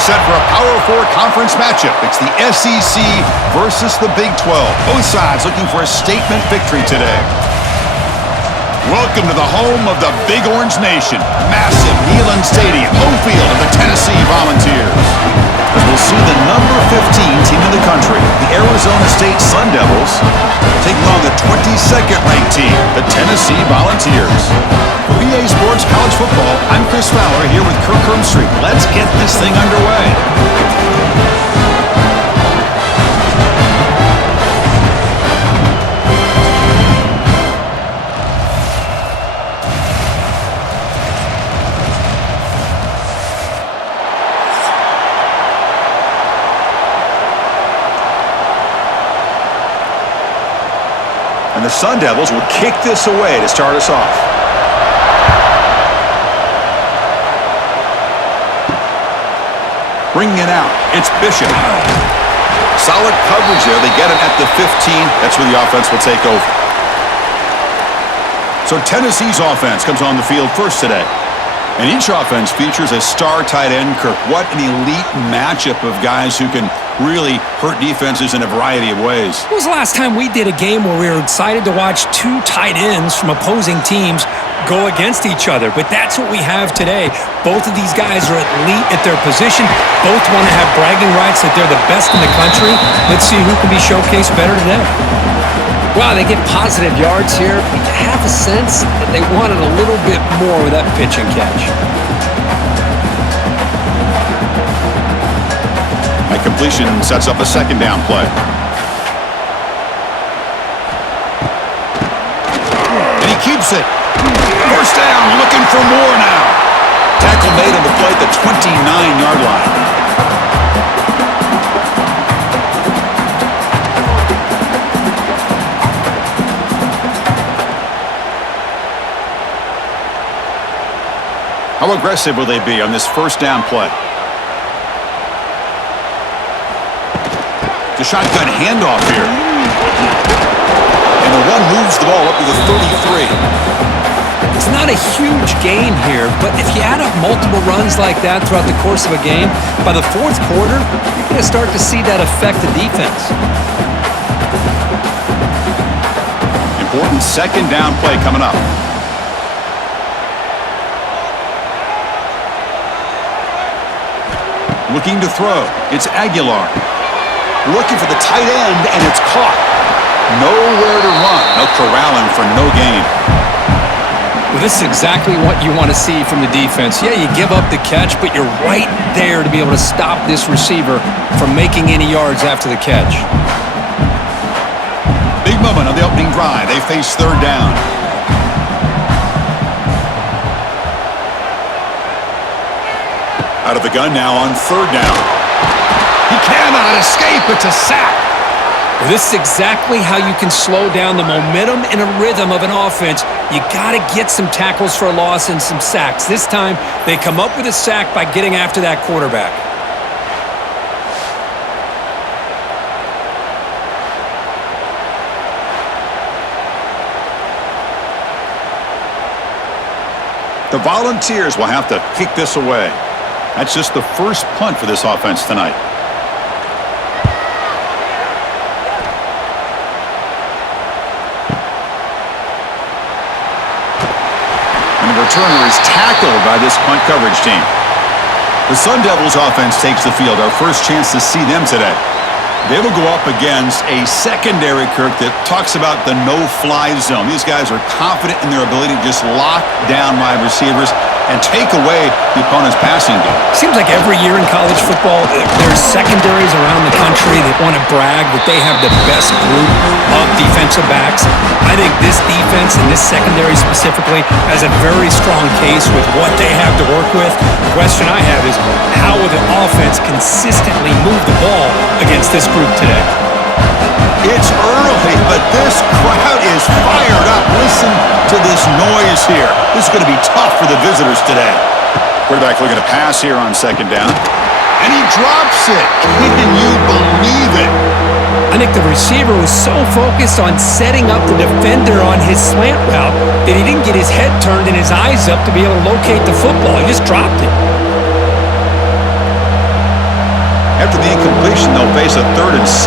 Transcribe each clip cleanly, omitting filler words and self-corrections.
We're set for a Power 4 conference matchup. It's the SEC versus the Big 12. Both sides looking for a statement victory today. Welcome to the home of the Big Orange Nation. Massive Neyland Stadium, home field of the Tennessee Volunteers. As we'll see the number 15 team in the country, the Arizona State SUNDEVILS, taking on the 22nd ranked team, the Tennessee Volunteers. For EA Sports College Football, I'm Chris Fowler here with Kirk Hermstreet. Let's get this thing underway. And the SUNDEVILS will kick this away to start us off. Bringing it out, it's Bishop. Solid coverage there. They get him at the 15. That's where the offense will take over. So Tennessee's offense comes on the field first today. And each offense features a star tight end, Kirk. What an elite matchup of guys who can really hurt defenses in a variety of ways. When was the last time we did a game where we were excited to watch two tight ends from opposing teams go against each other? But that's what we have today. Both of these guys are elite at their position. Both want to have bragging rights that they're the best in the country. Let's see who can be showcased better today. Wow, they get positive yards here. I have a sense that they wanted a little bit more with that pitch and catch. That completion sets up a second down play. And he keeps it. First down, looking for more now. Tackle made on the play at the 29-yard line. How aggressive will they be on this first down play? The shotgun handoff here. And the run moves the ball up to the 33. It's not a huge gain here, but if you add up multiple runs like that throughout the course of a game, by the fourth quarter, you're going to start to see that affect the defense. Important second down play coming up. Looking to throw. It's Aguilar. Looking for the tight end, and it's caught. Nowhere to run. No corralling for no gain. Well, this is exactly what you want to see from the defense. Yeah, you give up the catch, but you're right there to be able to stop this receiver from making any yards after the catch. Big moment on the opening drive. They face third down. Out of the gun now on third down. He cannot escape. It's a sack. Well, this is exactly how you can slow down the momentum and a rhythm of an offense. You got to get some tackles for a loss and some sacks. This time, they come up with a sack by getting after that quarterback. The Volunteers will have to kick this away. That's just the first punt for this offense tonight. And the returner is tackled by this punt coverage team. The SUNDEVILS offense takes the field. Our first chance to see them today. They will go up against a secondary, Kirk, that talks about the no-fly zone. These guys are confident in their ability to just lock down wide receivers and take away the opponent's passing game. Seems like every year in college football, there's secondaries around the country that want to brag that they have the best group of defensive backs. I think this defense and this secondary specifically has a very strong case with what they have to work with. The question I have is, how will the offense consistently move the ball against this group today? It's early, but this crowd is fired up. Listen to this noise here. This is going to be tough for the visitors today. Quarterback looking to pass here on second down. And he drops it. Can you believe it? I think the receiver was so focused on setting up the defender on his slant route that he didn't get his head turned and his eyes up to be able to locate the football. He just dropped it. After the incompletion, they'll face a 3rd and 6.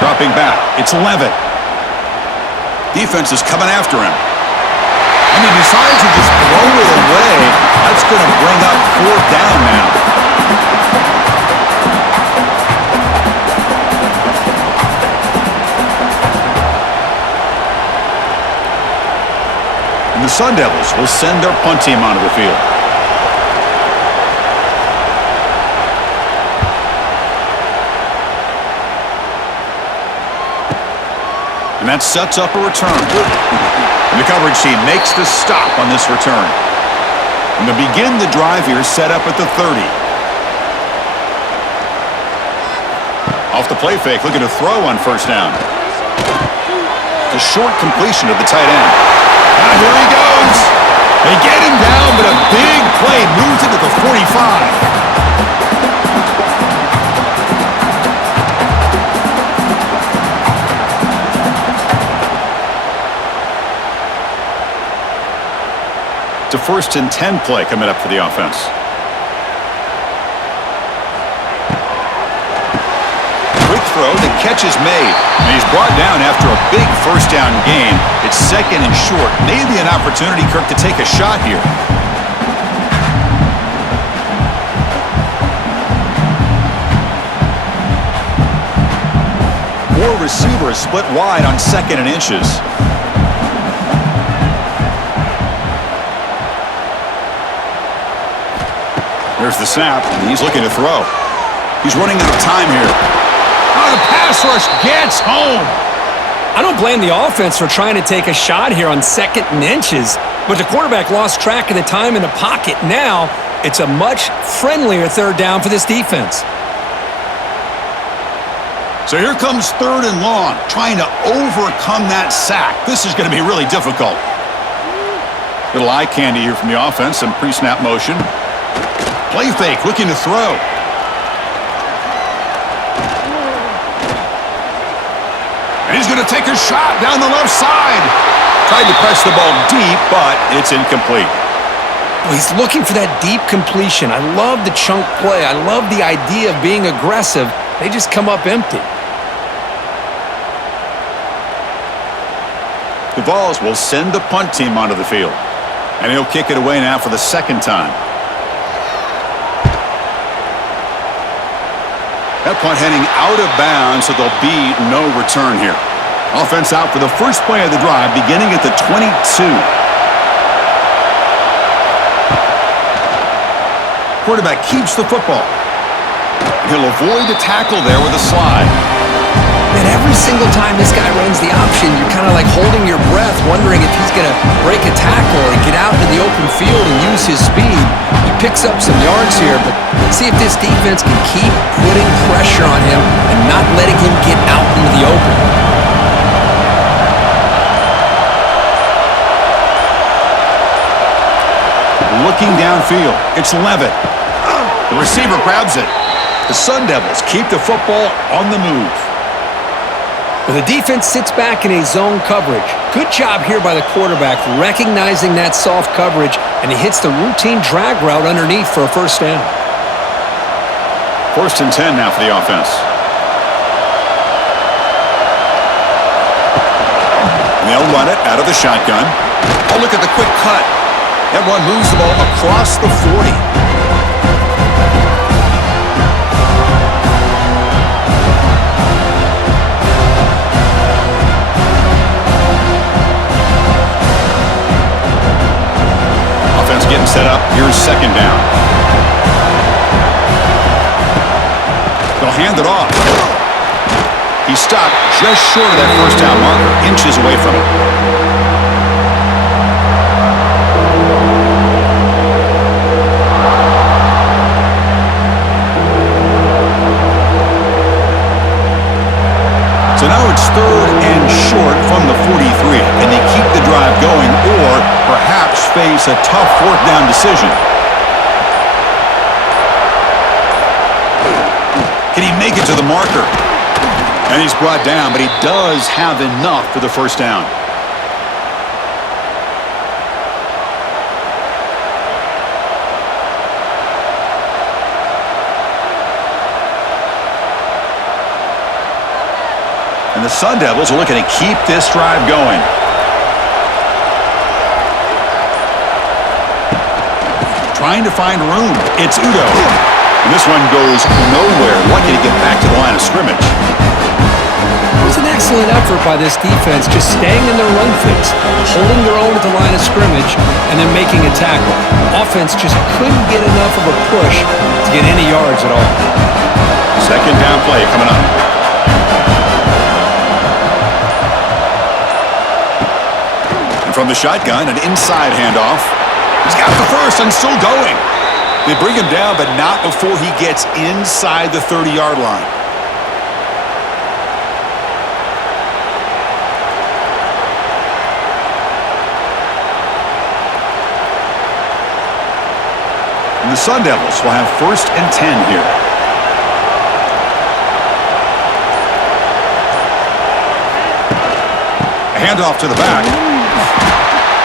Dropping back, it's Levitt. Defense is coming after him. And he decides to just throw it away. That's going to bring up 4th down now. And the Sun Devils will send their punt team onto the field. And that sets up a return. And the coverage team makes the stop on this return. And to begin the drive here, set up at the 30. Off the play fake, looking to throw on 1st down. The short completion of the tight end. And here he goes. They get him down, but a big play moves into the 45. It's a 1st and 10 play coming up for the offense. Quick throw, the catch is made. And he's brought down after a big 1st down gain. It's 2nd and short. Maybe an opportunity, Kirk, to take a shot here. Four receivers split wide on 2nd and inches. There's the snap, and he's looking to throw. He's running out of time here. Oh, the pass rush gets home. I don't blame the offense for trying to take a shot here on 2nd and inches, but the quarterback lost track of the time in the pocket. Now, it's a much friendlier 3rd down for this defense. So here comes 3rd and long, trying to overcome that sack. This is going to be really difficult. Little eye candy here from the offense, some pre-snap motion. Play fake, looking to throw. And he's going to take a shot down the left side. Tried to press the ball deep, but it's incomplete. Well, he's looking for that deep completion. I love the chunk play. I love the idea of being aggressive. They just come up empty. The Vols will send the punt team onto the field. And he'll kick it away now for the 2nd time. That punt heading out of bounds, so there'll be no return here. Offense out for the first play of the drive, beginning at the 22. Quarterback keeps the football. He'll avoid the tackle there with a slide. And every single time this guy runs the option, you're kind of like holding your breath, wondering if he's going to break a tackle or get out into the open field and use his speed. He picks up some yards here, but let's see if this defense can keep putting pressure on him and not letting him get out into the open. Looking downfield, it's Levitt. The receiver grabs it. The Sun Devils keep the football on the move. Well, the defense sits back in a zone coverage. Good job here by the quarterback, recognizing that soft coverage, and he hits the routine drag route underneath for a 1st down. 1st and 10 now for the offense. And they'll run it out of the shotgun. Oh, look at the quick cut. That run moves the ball across the 40. Getting set up. Here's 2nd down. They'll hand it off. He stopped just short of that 1st down marker, inches away from it. So now it's 3rd and short from the 43. Can they keep the drive going or perhaps face a tough 4th down decision? Can he make it to the marker? And he's brought down, but he does have enough for the 1st down. And the SUNDEVILS are looking to keep this drive going. Trying to find room. It's Udo. And this one goes nowhere. Lucky to get back to the line of scrimmage. It was an excellent effort by this defense, just staying in their run fix, holding their own at the line of scrimmage, and then making a tackle. Offense just couldn't get enough of a push to get any yards at all. Second down play coming up. And from the shotgun, an inside handoff. He's got the first and still going. They bring him down, but not before he gets inside the 30-yard line. And the SUNDEVILS will have 1st and 10 here. A handoff to the back.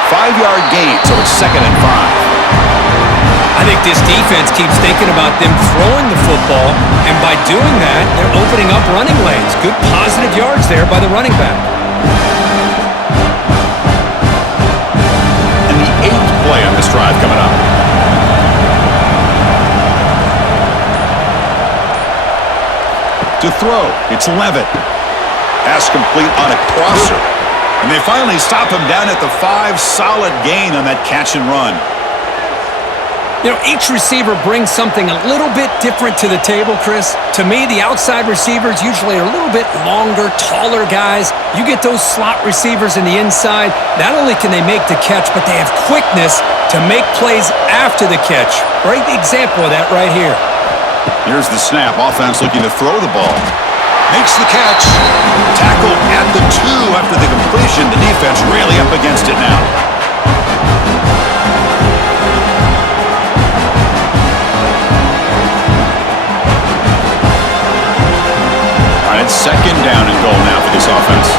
5-yard gain, so it's 2nd and 5. I think this defense keeps thinking about them throwing the football, and by doing that, they're opening up running lanes. Good positive yards there by the running back. And the 8th play on this drive coming up. To throw, it's Levitt. Pass complete on a crosser. And they finally stop him down at the 5. Solid gain on that catch and run. You know, each receiver brings something a little bit different to the table, Chris. To me, the outside receivers usually are a little bit longer, taller guys. You get those slot receivers in the inside, not only can they make the catch, but they have quickness to make plays after the catch. Great example of that right here. Here's the snap. Offense looking to throw the ball. Makes the catch. Tackle at the 2 after the completion. The defense really up against it now. All right, it's 2nd down and goal now for this offense.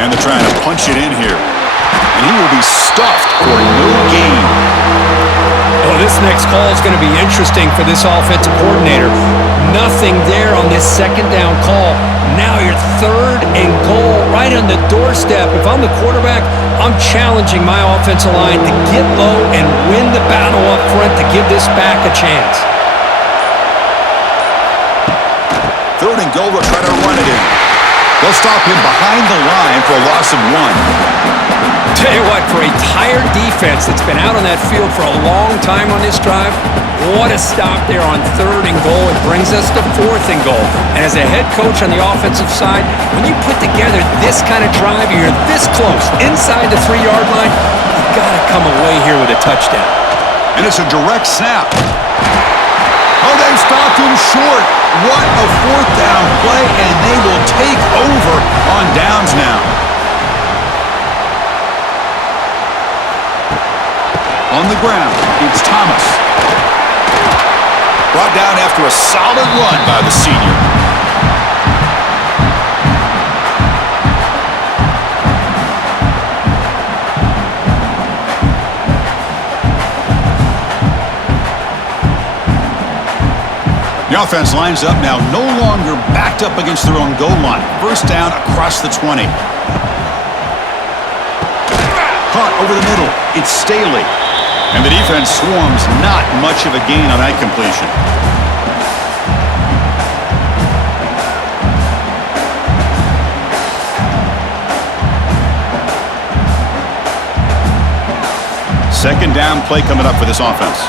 And they're trying to punch it in here. And he will be stuffed for no gain. Oh, this next call is going to be interesting for this offensive coordinator. Nothing there on this 2nd down call. Now you're 3rd and goal right on the doorstep. If I'm the quarterback, I'm challenging my offensive line to get low and win the battle up front to give this back a chance. 3rd and goal, they'll try to run it in. They'll stop him behind the line for a loss of 1. Tell you what, for a tired defense that's been out on that field for a long time on this drive, what a stop there on 3rd and goal. It brings us to 4th and goal. And as a head coach on the offensive side, when you put together this kind of drive, you're this close, inside the 3-yard line, you've got to come away here with a touchdown. And it's a direct snap. Oh, they've stopped him short. What a 4th down play, and they will take over on downs now. On the ground, it's Thomas. Brought down after a solid run by the senior. The offense lines up now, no longer backed up against their own goal line. 1st down across the 20. Caught over the middle. It's Staley. And the defense swarms, not much of a gain on that completion. Second down play coming up for this offense.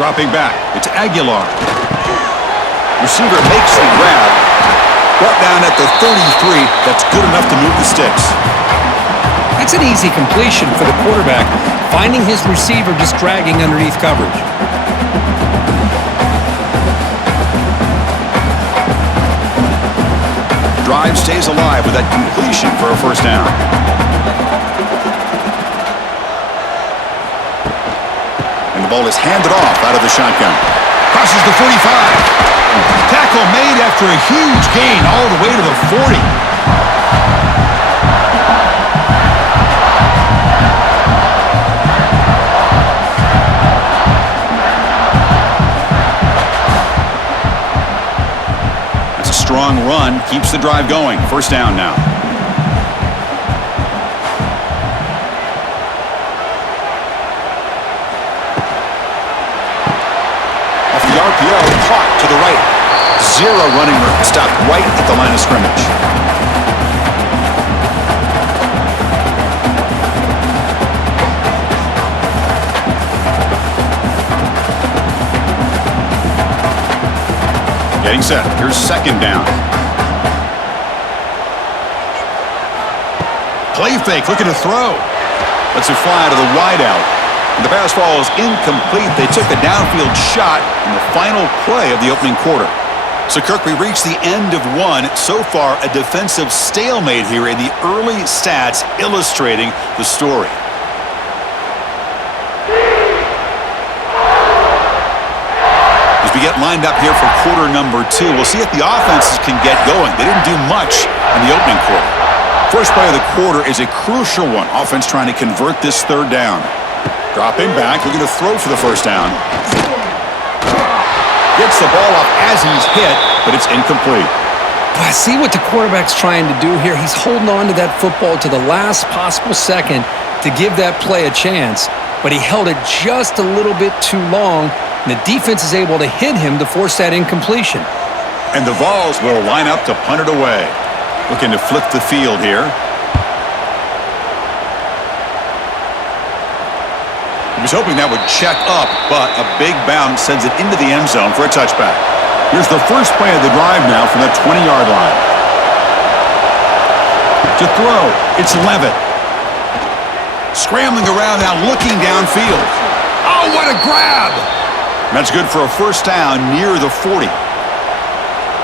Dropping back, it's Aguilar. Receiver makes the grab. Brought down at the 33. That's good enough to move the sticks. That's an easy completion for the quarterback, finding his receiver just dragging underneath coverage. Drive stays alive with that completion for a 1st down. And the ball is handed off out of the shotgun. Crosses the 45. Tackle made after a huge gain all the way to the 40. run keeps the drive going. First down now. Off the RPO, caught to the right. Zero running room. Stopped right at the line of scrimmage. Getting set. Here's second down. Play fake, looking to throw. Lets it fly to the wideout. And the pass ball is incomplete. They took a downfield shot in the final play of the opening quarter. So, Kirk, we reached the end of one. So far, a defensive stalemate here, and the early stats illustrating the story. As we get lined up here for quarter number 2, we'll see if the offenses can get going. They didn't do much in the opening quarter. First play of the quarter is a crucial one. Offense trying to convert this third down. Dropping back, looking to throw for the first down. Gets the ball up as he's hit, but it's incomplete. I see what the quarterback's trying to do here. He's holding on to that football to the last possible second to give that play a chance, but he held it just a little bit too long, and the defense is able to hit him to force that incompletion. And the Vols will line up to punt it away. Looking to flip the field here. He was hoping that would check up, but a big bounce sends it into the end zone for a touchback. Here's the first play of the drive now from the 20-yard line. To throw, it's Levitt. Scrambling around now, looking downfield. Oh, what a grab! That's good for a first down near the 40.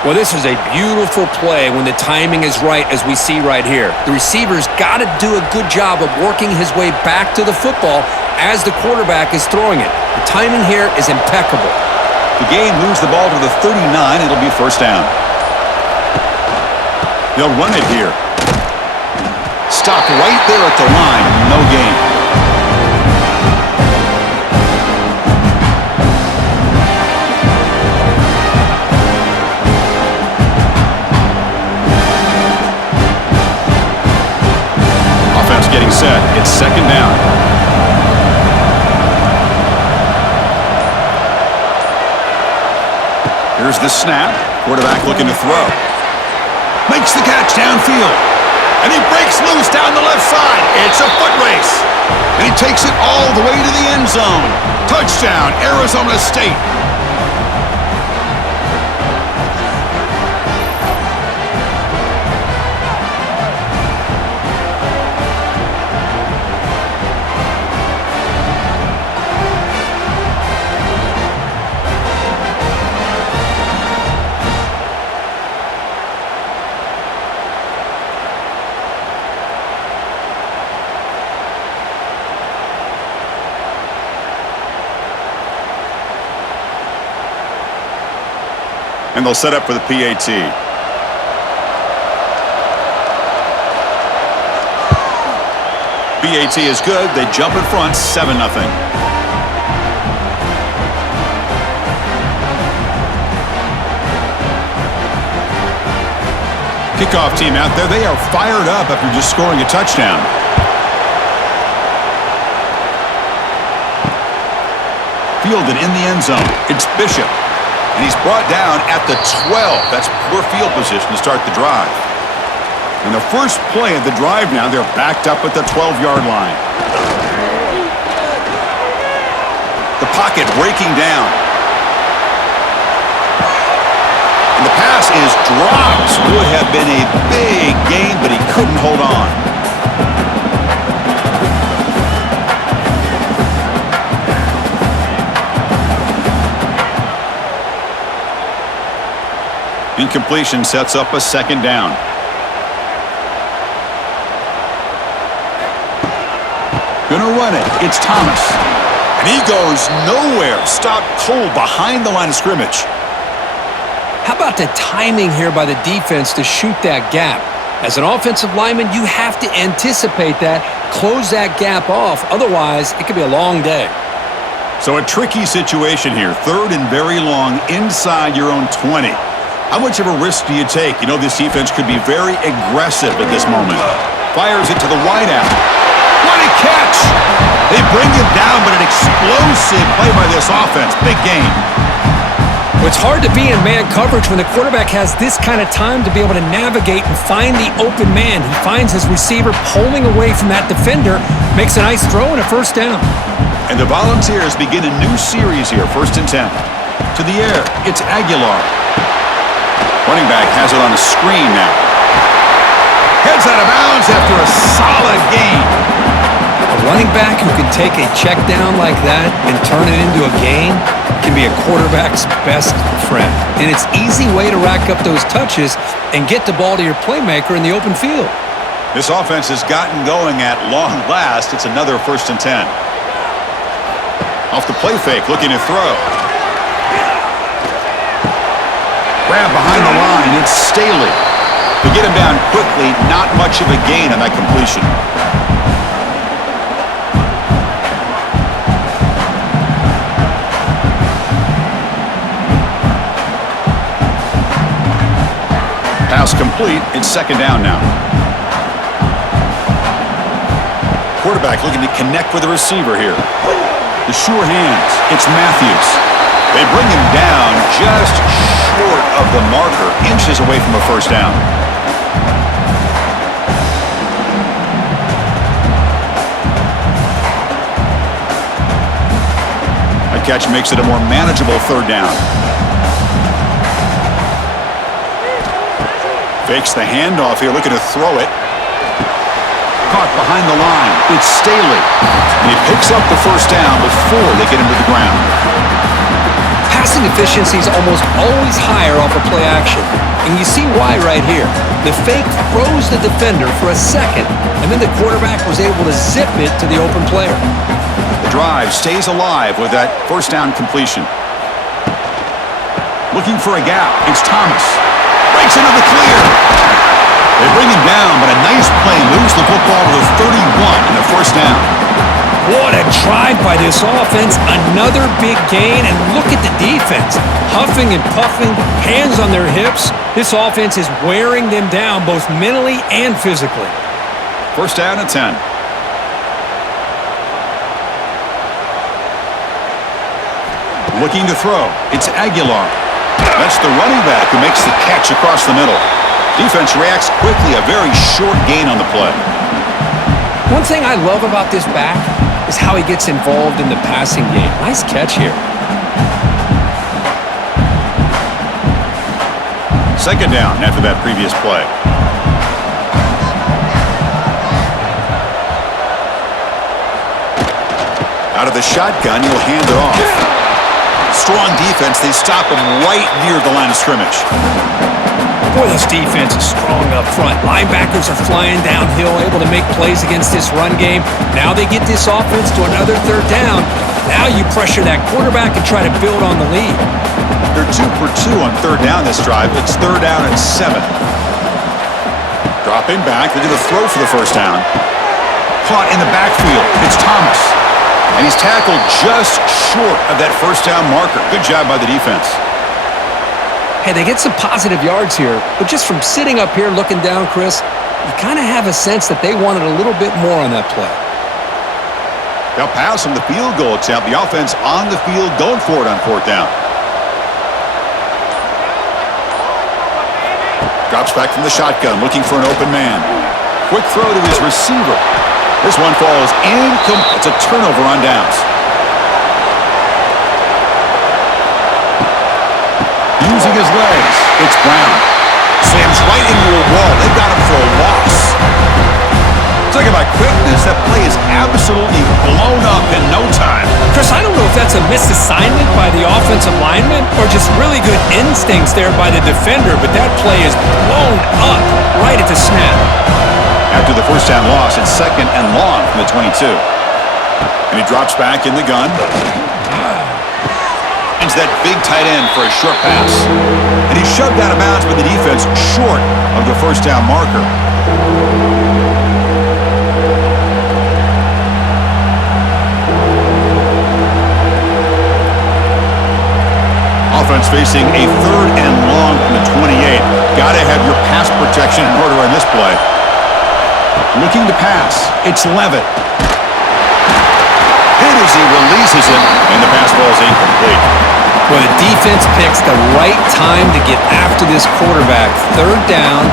Well, this is a beautiful play when the timing is right, as we see right here. The receiver's got to do a good job of working his way back to the football as the quarterback is throwing it. The timing here is impeccable. The game moves the ball to the 39. It'll be first down. They'll run it here. Stopped right there at the line. No gain. Offense getting set. It's second down. Here's the snap. Quarterback looking to throw. Makes the catch downfield. And he breaks loose down the left side. It's a foot race. And he takes it all the way to the end zone. Touchdown, Arizona State. And they'll set up for the PAT. PAT is good. They jump in front, 7-0. Kickoff team out there. They are fired up after just scoring a touchdown. Fielded in the end zone. It's Bishop. And he's brought down at the 12. That's poor field position to start the drive. And the first play of the drive now, they're backed up at the 12-yard line. The pocket breaking down. And the pass is dropped. Would have been a big gain, but he couldn't hold on. Incompletion sets up a second down. Gonna run it. It's Thomas. And he goes nowhere. Stopped cold behind the line of scrimmage. How about the timing here by the defense to shoot that gap? As an offensive lineman, you have to anticipate that, close that gap off. Otherwise, it could be a long day. So a tricky situation here. Third and very long inside your own 20. How much of a risk do you take? You know this defense could be very aggressive at this moment. Fires it to the wideout. What a catch! They bring him down, but an explosive play by this offense. Big game. Well, it's hard to be in man coverage when the quarterback has this kind of time to be able to navigate and find the open man. He finds his receiver pulling away from that defender, makes a nice throw and a first down. And the Volunteers begin a new series here, 1st and 10. To the air, it's Aguilar. Running back has it on the screen now. Heads out of bounds after a solid gain. A running back who can take a check down like that and turn it into a gain can be a quarterback's best friend. And it's an easy way to rack up those touches and get the ball to your playmaker in the open field. This offense has gotten going at long last. It's another 1st and 10. Off the play fake, looking to throw. Grab behind the line, it's Staley. To get him down quickly, not much of a gain on that completion. Pass complete, it's 2nd down now. Quarterback looking to connect with the receiver here. The sure hands, it's Matthews. They bring him down just short of the marker, inches away from a first down. That catch makes it a more manageable 3rd down. Fakes the handoff here, looking to throw it. Caught behind the line, it's Staley. And he picks up the first down before they get him to the ground. Passing efficiency is almost always higher off of play action. And you see why right here. The fake froze the defender for a second, and then the quarterback was able to zip it to the open player. The drive stays alive with that first down completion. Looking for a gap, it's Thomas. Breaks into the clear. They bring him down, but a nice play moves the football to the 31 and the first down. What a drive by this offense. Another big gain, and look at the defense. Huffing and puffing, hands on their hips. This offense is wearing them down both mentally and physically. First down and 10. Looking to throw. It's Aguilar. That's the running back who makes the catch across the middle. Defense reacts quickly, a very short gain on the play. One thing I love about this back is how he gets involved in the passing game. Nice catch here. 2nd down after that previous play. Out of the shotgun, he'll hand it off. Strong defense. They stop him right near the line of scrimmage. Boy, this defense is strong up front. Linebackers are flying downhill, able to make plays against this run game. Now they get this offense to another 3rd down. Now you pressure that quarterback and try to build on the lead. They're 2 for 2 on 3rd down this drive. It's 3rd down and 7. Dropping back. They're going to throw for the first down. Caught in the backfield. It's Thomas. And he's tackled just short of that first down marker. Good job by the defense. Hey, they get some positive yards here, but just from sitting up here looking down, Chris, you kind of have a sense that they wanted a little bit more on that play. They'll pass on the field goal attempt. The offense on the field going for it on 4th down. Drops back from the shotgun, looking for an open man. Quick throw to his receiver. This one falls incomplete. It's a turnover on downs. Using his legs, it's Brown. Slams right into a wall. They've got him for a loss. Talking about quickness, that play is absolutely blown up in no time. Chris, I don't know if that's a misassignment by the offensive lineman or just really good instincts there by the defender, but that play is blown up right at the snap. After the first down loss, it's 2nd and long from the 22. And he drops back in the gun. Into that big tight end for a short pass. And he's shoved out of bounds by the defense short of the first down marker. Offense facing a 3rd and long from the the 28. Got to have your pass protection in order on this play. Looking to pass. It's Levitt. And as he releases it, and the pass ball is incomplete. Well, the defense picks the right time to get after this quarterback. Third down,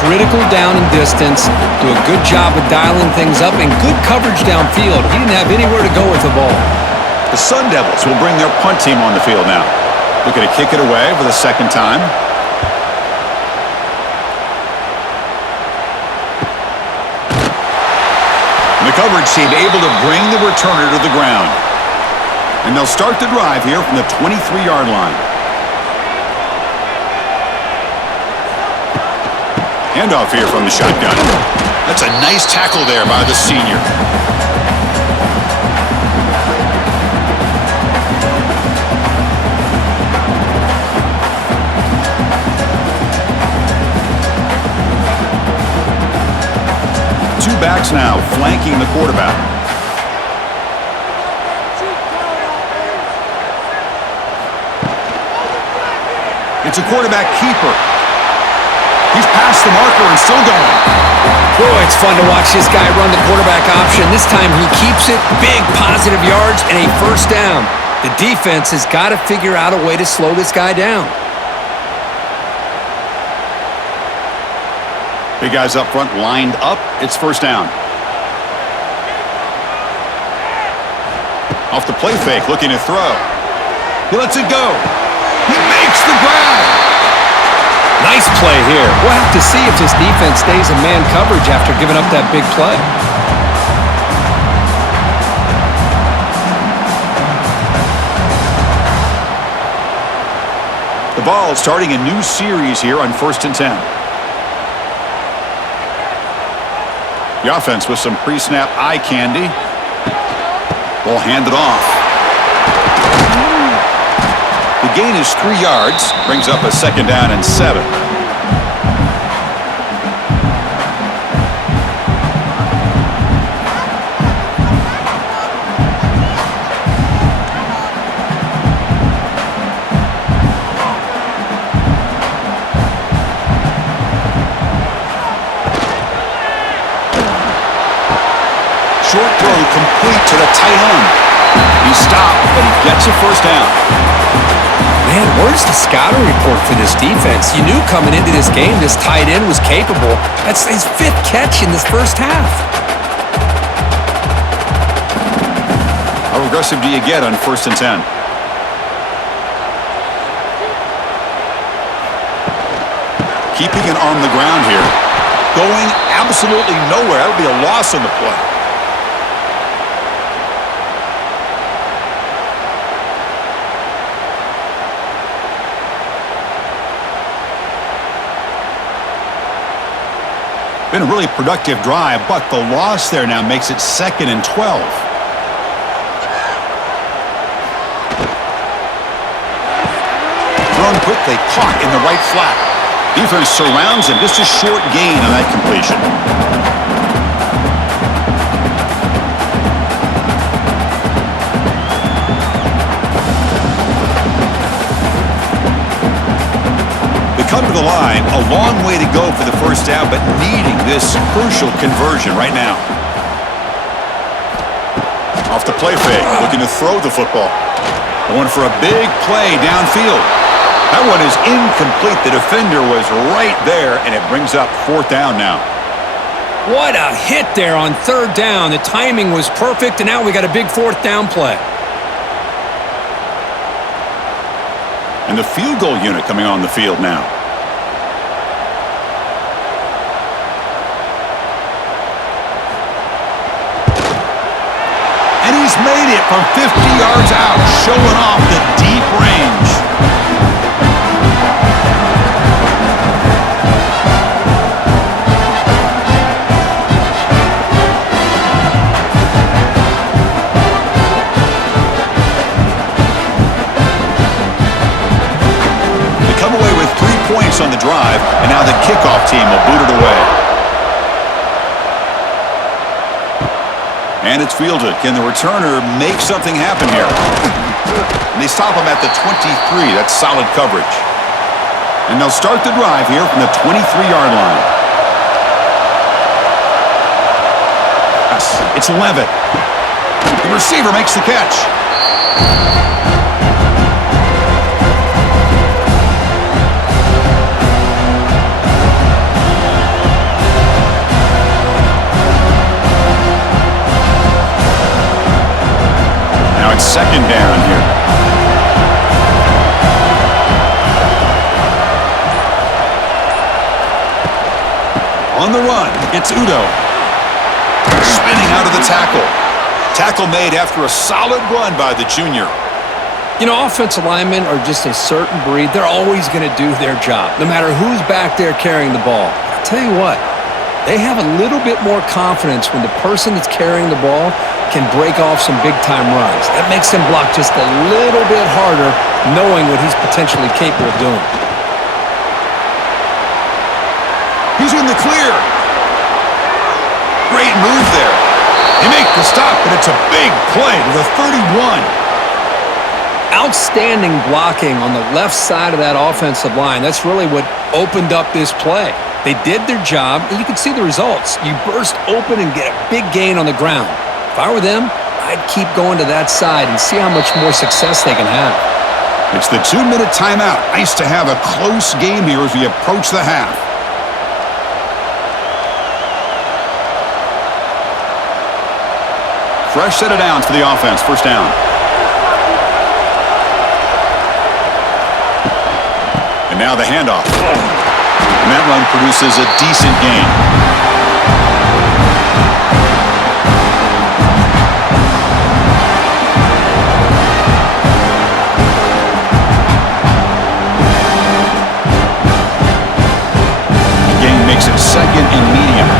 critical down and distance. Do a good job of dialing things up and good coverage downfield. He didn't have anywhere to go with the ball. The Sun Devils will bring their punt team on the field now. Looking to kick it away for the second time. And the coverage team able to bring the returner to the ground. And they'll start the drive here from the 23-yard line. Handoff here from the shotgun. That's a nice tackle there by the senior. Two backs now flanking the quarterback. It's a quarterback keeper. He's past the marker and still going. Boy, it's fun to watch this guy run the quarterback option. This time he keeps it. Big positive yards and a first down. The defense has got to figure out a way to slow this guy down. Big guys up front lined up. It's first down. Off the play fake, looking to throw. He lets it go. He makes the grab. Nice play here. We'll have to see if this defense stays in man coverage after giving up that big play. The ball starting a new series here on 1st and 10. The offense with some pre-snap eye candy. Ball handed off. The gain is 3 yards. Brings up a second down and 7. Short throw complete to the tight end. He stopped, but he gets a first down. Man, where's the scouting report for this defense? You knew coming into this game this tight end was capable. That's his 5th catch in this first half. How aggressive do you get on 1st and 10? Keeping it on the ground here. Going absolutely nowhere. That would be a loss on the play. Been a really productive drive, but the loss there now makes it 2nd and 12. Thrown quickly, caught in the right flat. Defense surrounds him. Just a short gain on that completion. Come to the line, a long way to go for the first down, but needing this crucial conversion right now. Off the play fake, looking to throw the football. Going for a big play downfield. That one is incomplete. The defender was right there, and it brings up 4th down now. What a hit there on 3rd down. The timing was perfect, and now we got a big 4th down play. And the field goal unit coming on the field now. And he's made it from 50 yards out, showing off the deep range. They come away with 3 points on the drive, and now the kickoff team will boot it away. And it's fielded. Can the returner make something happen here? And they stop him at the 23. That's solid coverage. And they'll start the drive here from the 23-yard line. It's Levitt. The receiver makes the catch. Now it's second down here. On the run, it's Udo. Spinning out of the tackle. Tackle made after a solid run by the junior. You know, offensive linemen are just a certain breed. They're always going to do their job, no matter who's back there carrying the ball. I'll tell you what, they have a little bit more confidence when the person that's carrying the ball can break off some big-time runs. That makes them block just a little bit harder, knowing what he's potentially capable of doing. He's in the clear. Great move there. He makes the stop, but it's a big play to the 31. Outstanding blocking on the left side of that offensive line. That's really what opened up this play. They did their job, and you can see the results. You burst open and get a big gain on the ground. If I were them, I'd keep going to that side and see how much more success they can have. It's the 2-minute timeout. Nice to have a close game here as we approach the half. Fresh set of downs for the offense. First down. And now the handoff. And that run produces a decent gain. The gain makes it second and medium.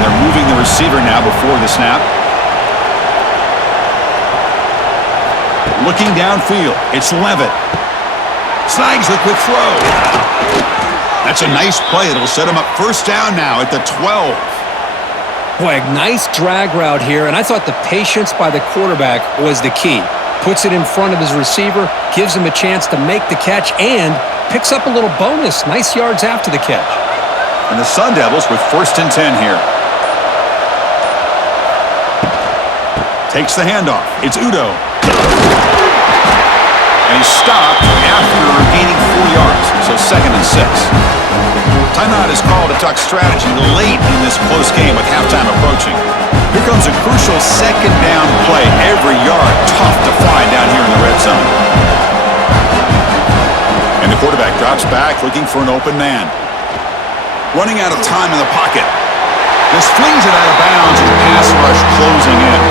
They're moving the receiver now before the snap. Looking downfield, it's Levitt. Snags the quick throw. That's a nice play. It'll set him up first down now at the 12. Boy, a nice drag route here, and I thought the patience by the quarterback was the key. Puts it in front of his receiver, gives him a chance to make the catch, and picks up a little bonus. Nice yards after the catch. And the SUNDEVILS with first and 10 here. Takes the handoff. It's Udo. And he's stopped after gaining 4 yards, so second and 6. Timeout is called to talk strategy late in this close game with halftime approaching. Here comes a crucial second down play. Every yard tough to find down here in the red zone. And the quarterback drops back looking for an open man. Running out of time in the pocket. This flings it out of bounds as pass rush closing in.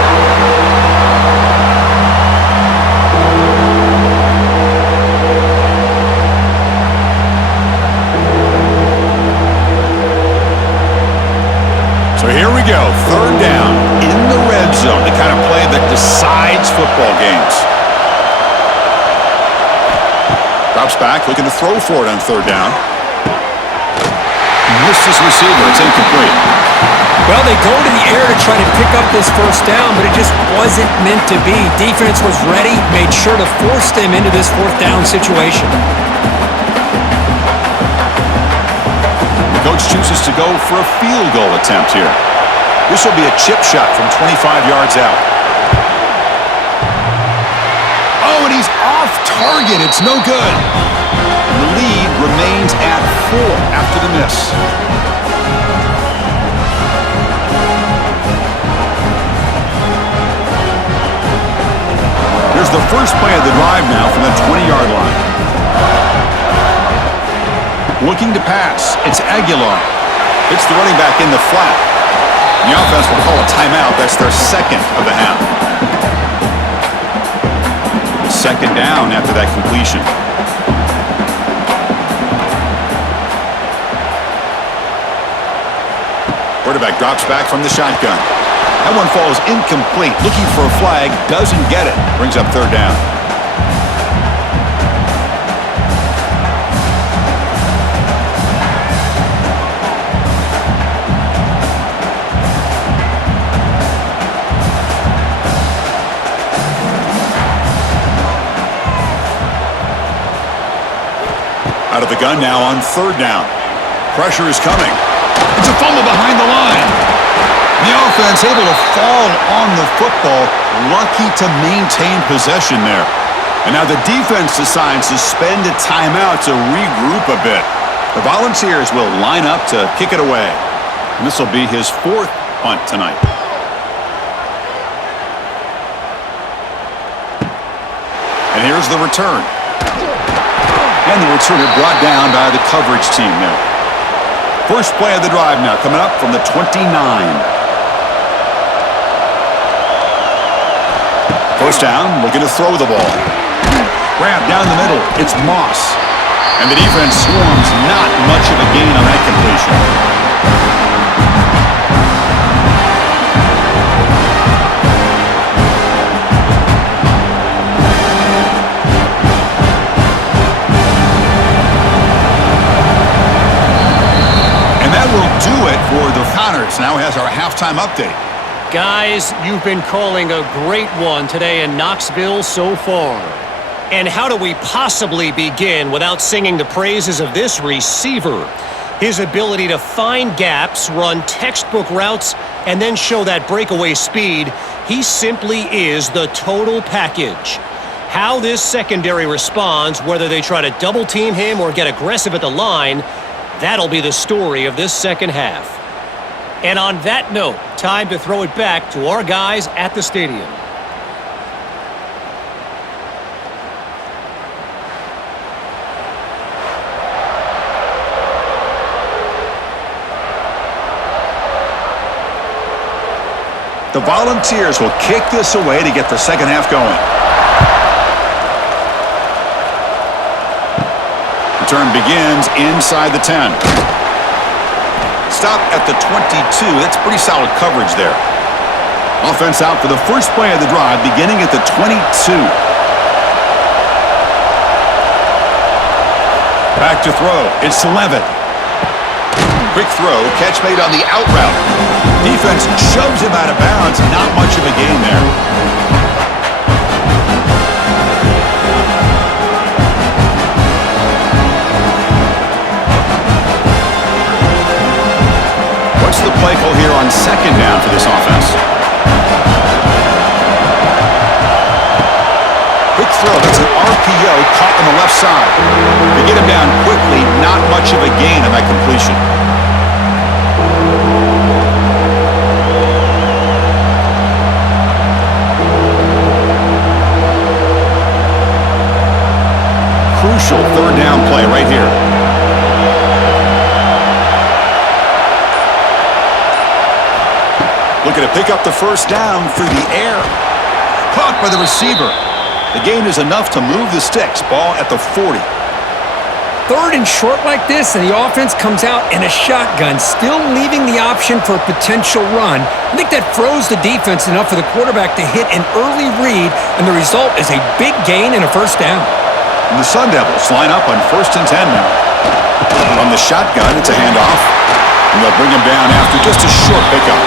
So here we go, third down in the red zone, the kind of play that decides football games. Drops back, looking to throw for it on third down. Missed his receiver, it's incomplete. Well, they go to the air to try to pick up this first down, but it just wasn't meant to be. Defense was ready, made sure to force them into this fourth down situation. Coach chooses to go for a field goal attempt here. This will be a chip shot from 25 yards out. Oh, and he's off target. It's no good. And the lead remains at 4 after the miss. Here's the first play of the drive now from the 20-yard line. Looking to pass. It's Aguilar. Hits the running back in the flat. The offense will call a timeout. That's their second of the half. Second down after that completion. Quarterback drops back from the shotgun. That one falls incomplete. Looking for a flag. Doesn't get it. Brings up third down. Out of the gun now on third down. Pressure is coming. It's a fumble behind the line. The offense able to fall on the football, lucky to maintain possession there. And now the defense decides to spend a timeout to regroup a bit. The Volunteers will line up to kick it away. And this will be his fourth punt tonight. And here's the return. And the returner brought down by the coverage team there. First play of the drive now coming up from the 29. First down, looking to throw the ball. Grab down the middle. It's Moss. And the defense swarms. Not much of a gain on that completion. Do it for the Connors. Now has our halftime update. Guys, you've been calling a great one today in Knoxville so far. And how do we possibly begin without singing the praises of this receiver? His ability to find gaps, run textbook routes, and then show that breakaway speed. He simply is the total package. How this secondary responds, whether they try to double team him or get aggressive at the line, that'll be the story of this second half. And on that note, time to throw it back to our guys at the stadium. The Volunteers will kick this away to get the second half going. Return begins inside the 10. Stop at the 22. That's pretty solid coverage there. Offense out for the first play of the drive, beginning at the 22. Back to throw. It's Levitt. Quick throw. Catch made on the out route. Defense shoves him out of bounds. Not much of a gain there. The play call here on second down for this offense. Quick throw. That's an RPO caught on the left side. They get him down quickly. Not much of a gain on that completion. Crucial third down play right here. Looking to pick up the first down through the air. Caught by the receiver. The gain is enough to move the sticks. Ball at the 40. Third and short like this, and the offense comes out in a shotgun, still leaving the option for a potential run. I think that froze the defense enough for the quarterback to hit an early read, and the result is a big gain and a first down. And the SUNDEVILS line up on 1st and 10 now. From the shotgun, it's a handoff. And they'll bring him down after just a short pickup.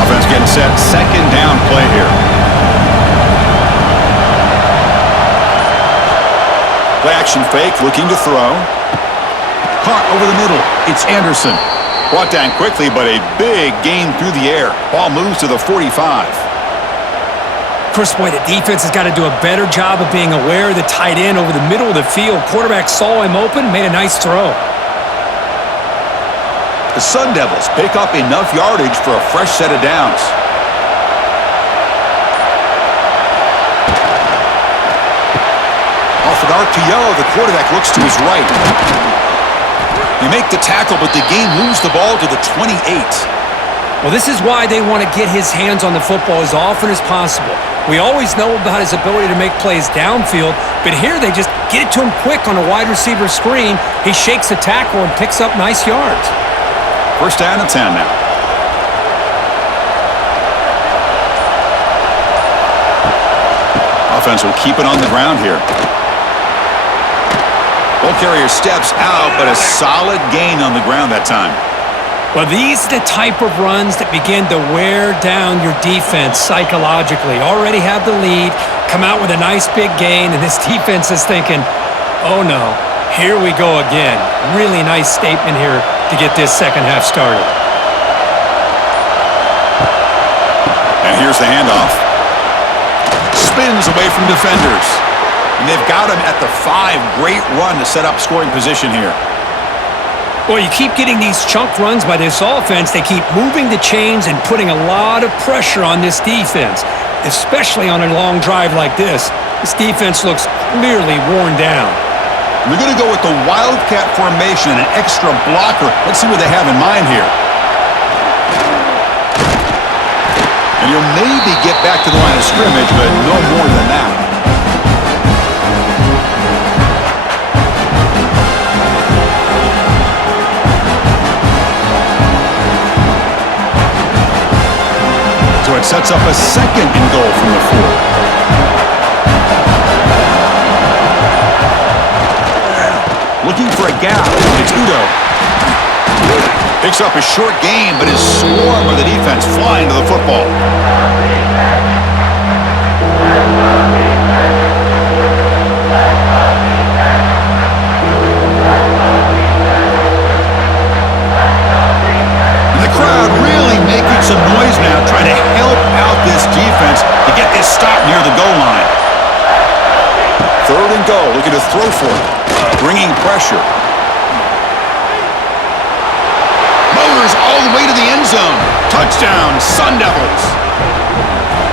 Offense getting set. Second down play here. Play action fake, looking to throw. Caught over the middle. It's Anderson. Brought down quickly, but a big gain through the air. Ball moves to the 45. Chris, boy, the defense has got to do a better job of being aware of the tight end over the middle of the field. Quarterback saw him open, made a nice throw. The SUNDEVILS pick up enough yardage for a fresh set of downs. Off an RPO, the quarterback looks to his right. You make the tackle, but the game moves the ball to the 28. Well, this is why they want to get his hands on the football as often as possible. We always know about his ability to make plays downfield, but here they just get it to him quick on a wide receiver screen. He shakes the tackle and picks up nice yards. First down and 10 now. Offense will keep it on the ground here. Ball carrier steps out, but a solid gain on the ground that time. Well, these are the type of runs that begin to wear down your defense psychologically. Already have the lead, come out with a nice big gain, and this defense is thinking, oh no, here we go again. Really nice statement here to get this second half started. And here's the handoff. Spins away from defenders. And they've got him at the 5. Great run to set up scoring position here. Well, you keep getting these chunk runs by this offense. They keep moving the chains and putting a lot of pressure on this defense, especially on a long drive like this. This defense looks clearly worn down. They're going to go with the Wildcat formation and an extra blocker. Let's see what they have in mind here. And you'll maybe get back to the line of scrimmage, but no more than that. So it sets up a second and goal from the 4. Looking for a gap. It's Udo. Picks up a short gain, but is swarmed by the defense flying to the football. And the crowd really making some noise now, trying to help out this defense to get this stop near the goal line. 3rd and goal. Looking to throw for it. Bringing pressure. Motors all the way to the end zone. Touchdown, Sun Devils.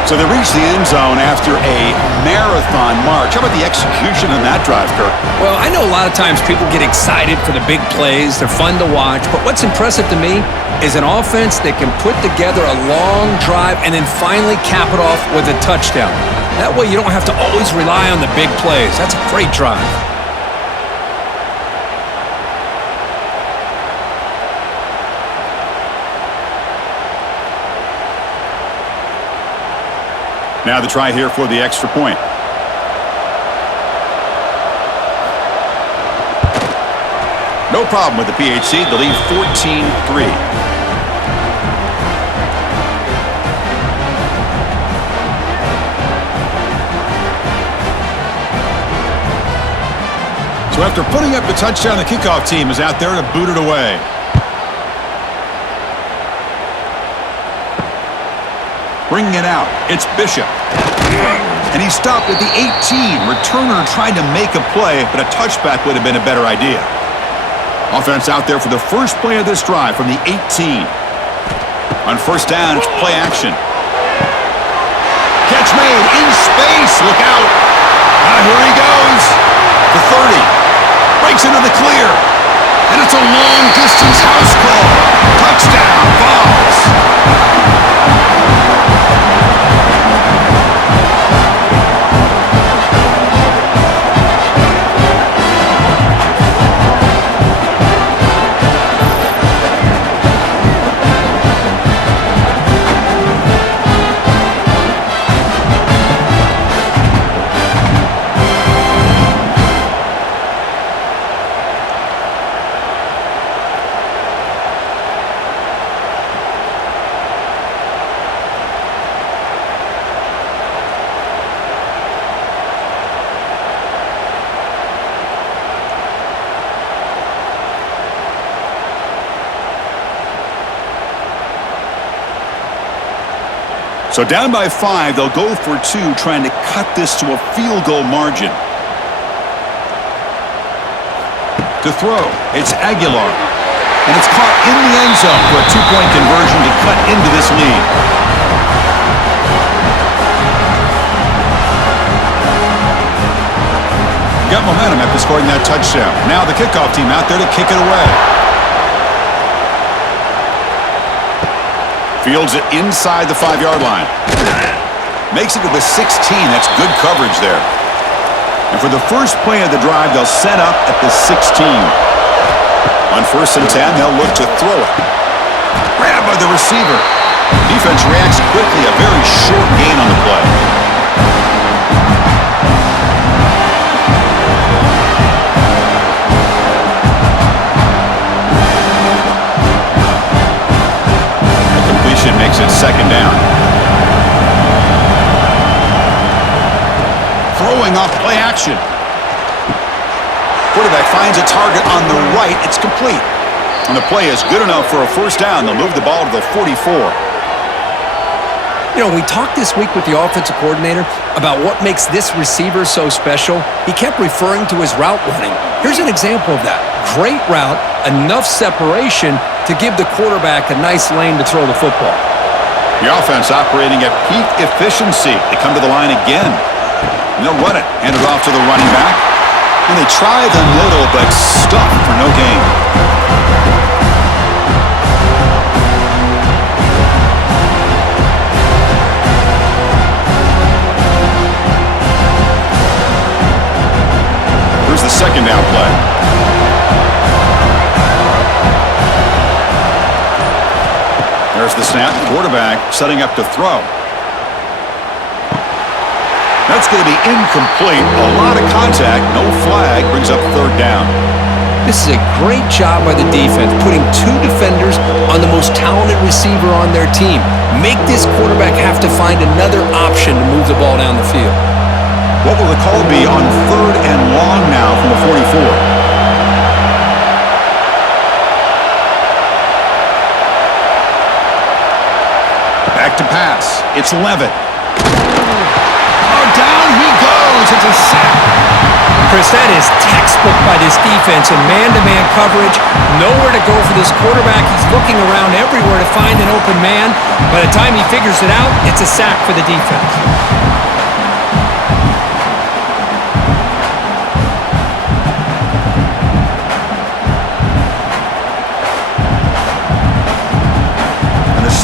So they reach the end zone after a marathon march. How about the execution in that drive, Kirk? Well, I know a lot of times people get excited for the big plays. They're fun to watch. But what's impressive to me is an offense that can put together a long drive and then finally cap it off with a touchdown. That way you don't have to always rely on the big plays. That's a great drive. Now the try here for the extra point. No problem with the PHC. The lead 14-3. So after putting up the touchdown, the kickoff team is out there to boot it away. Bringing it out, it's Bishop. And he stopped at the 18. Returner tried to make a play, but a touchback would have been a better idea. Offense out there for the first play of this drive from the 18. On 1st down, it's play action. Catch made in space. Look out. Here he goes. The 30. Breaks into the clear. And it's a long-distance house call. Touchdown, Vols. So down by 5, they'll go for 2, trying to cut this to a field goal margin. To throw, it's Aguilar. And it's caught in the end zone for a 2-point conversion to cut into this lead. Got momentum after scoring that touchdown. Now the kickoff team out there to kick it away. Fields it inside the 5-yard line. Makes it to the 16. That's good coverage there. And for the first play of the drive, they'll set up at the 16. On 1st and 10, they'll look to throw it. Grab by the receiver. Defense reacts quickly. A very short gain on the play. coming off play action. Quarterback finds a target on the right. It's complete. And the play is good enough for a first down. They'll move the ball to the 44. You know, we talked this week with the offensive coordinator about what makes this receiver so special. He kept referring to his route running. Here's an example of that. Great route, enough separation to give the quarterback a nice lane to throw the football. The offense operating at peak efficiency. They come to the line again. And they'll run it. Hand it off to the running back. And they try the middle, but stuck for no gain. The second down play. There's the snap. Quarterback setting up to throw. That's going to be incomplete. A lot of contact. No flag. Brings up third down. This is a great job by the defense, putting two defenders on the most talented receiver on their team. Make this quarterback have to find another option to move the ball down the field. What will the call be on third and long now from the 44? Back to pass. It's Levitt. Oh, down he goes. It's a sack. Chris, that is textbook by this defense in man-to-man coverage. Nowhere to go for this quarterback. He's looking around everywhere to find an open man. By the time he figures it out, it's a sack for the defense.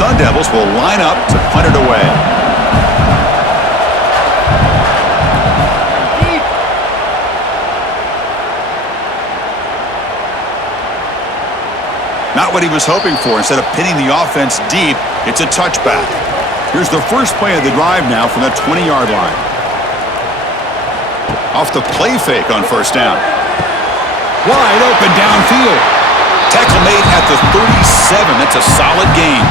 SUNDEVILS will line up to punt it away. Not what he was hoping for. Instead of pinning the offense deep, it's a touchback. Here's the first play of the drive now from the 20-yard line. Off the play fake on first down. Wide open downfield. Tackle made at the 37. That's a solid gain.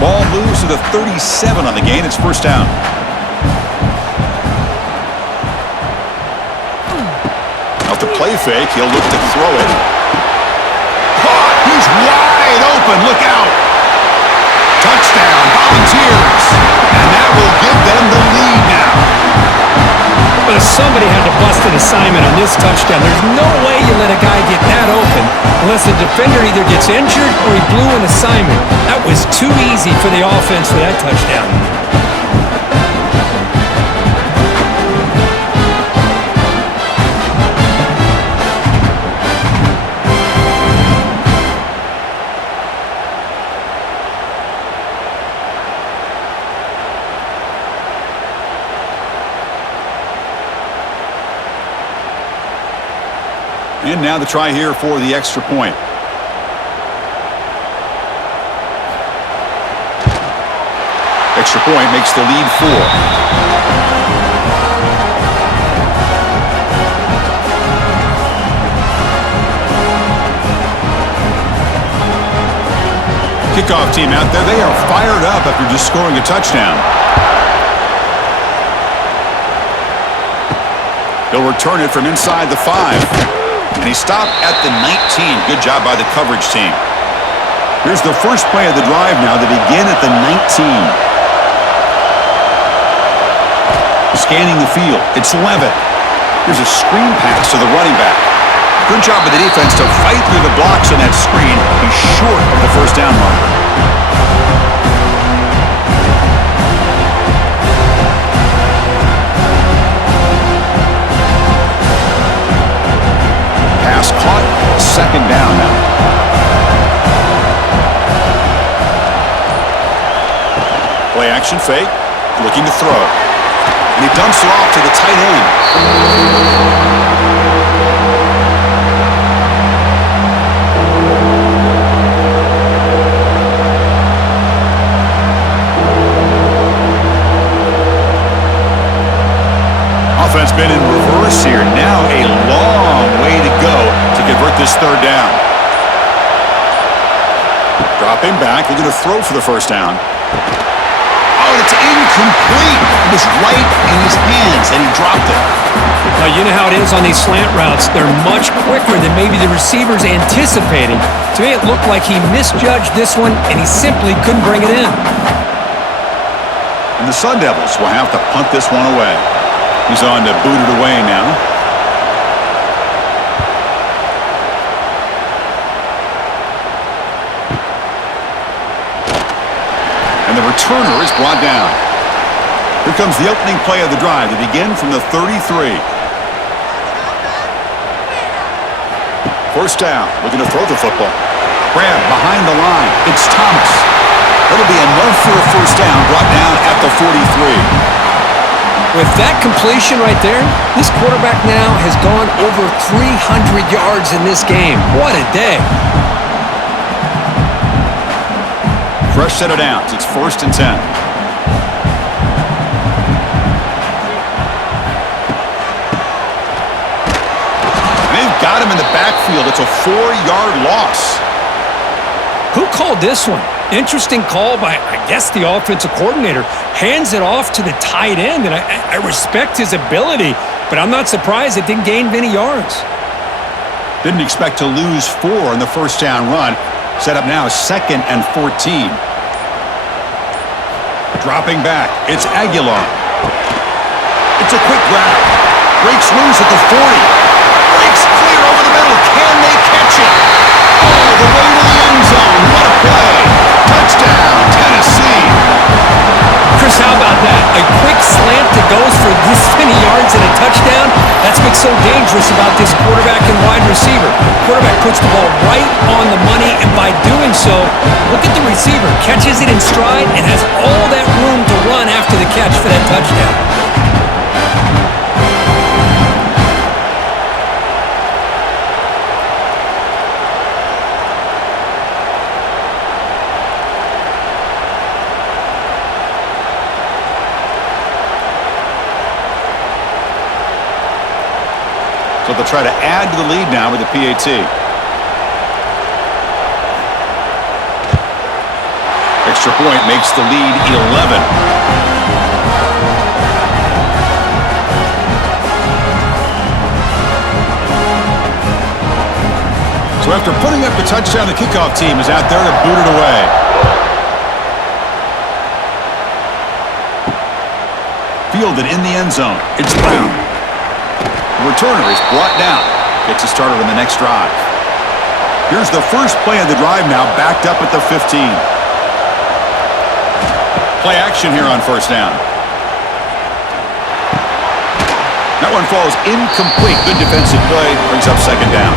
Ball moves to the 37 on the gain. It's first down. Off the play fake, he'll look to throw it. Caught! He's wide open. Look out! Touchdown, Volunteers. And that will give them the lead now. But if somebody had to bust an assignment on this touchdown, there's no way you let a guy get that open unless the defender either gets injured or he blew an assignment. That was too easy for the offense for that touchdown. And now the try here for the extra point. Extra point makes the lead 4. Kickoff team out there. They are fired up after just scoring a touchdown. He'll return it from inside the 5. And he stopped at the 19. Good job by the coverage team. Here's the first play of the drive now. They begin at the 19. Scanning the field. It's Levitt. Here's a screen pass to the running back. Good job by the defense to fight through the blocks on that screen. He's short of the first down marker. Pass caught, second down now. Play action fake, looking to throw. And he dumps it off to the tight end. Offense been in reverse here. Now a long way to go to convert this third down. Dropping back, looking to throw for the first down. Oh, and it's incomplete. It was right in his hands, and he dropped it. Now, you know how it is on these slant routes. They're much quicker than maybe the receivers anticipating. To me, it looked like he misjudged this one, and he simply couldn't bring it in. And the SUNDEVILS will have to punt this one away. He's on to boot it away now. And the returner is brought down. Here comes the opening play of the drive to begin from the 33. First down, looking to throw the football. Grab behind the line. It's Thomas. That'll be enough for a first down, brought down at the 43. With that completion right there, this quarterback now has gone over 300 yards in this game. What a day. Fresh set of downs. It's 1st and 10. They've got him in the backfield. It's a 4-yard loss. Who called this one? Interesting call by, I guess, the offensive coordinator. Hands it off to the tight end, and I respect his ability, but I'm not surprised it didn't gain many yards. Didn't expect to lose 4 in the first down run. Set up now 2nd and 14. Dropping back, it's Aguilar. It's a quick grab. Breaks loose at the 40. Breaks clear over the middle. Can they catch it? All the way to the end zone. What a play. Touchdown, Tennessee. Chris, how about that? A quick slant that goes for this many yards and a touchdown. That's what's so dangerous about this quarterback and wide receiver. Quarterback puts the ball right on the money, and by doing so, look at the receiver. Catches it in stride and has all that room to run after the catch for that touchdown. So they'll try to add to the lead now with the PAT. Extra point makes the lead 11. So after putting up the touchdown, the kickoff team is out there to boot it away. Fielded in the end zone. It's Brown. The returner is brought down. Gets it started on the next drive. Here's the first play of the drive now, backed up at the 15. Play action here on first down. That one falls incomplete. Good defensive play. Brings up second down.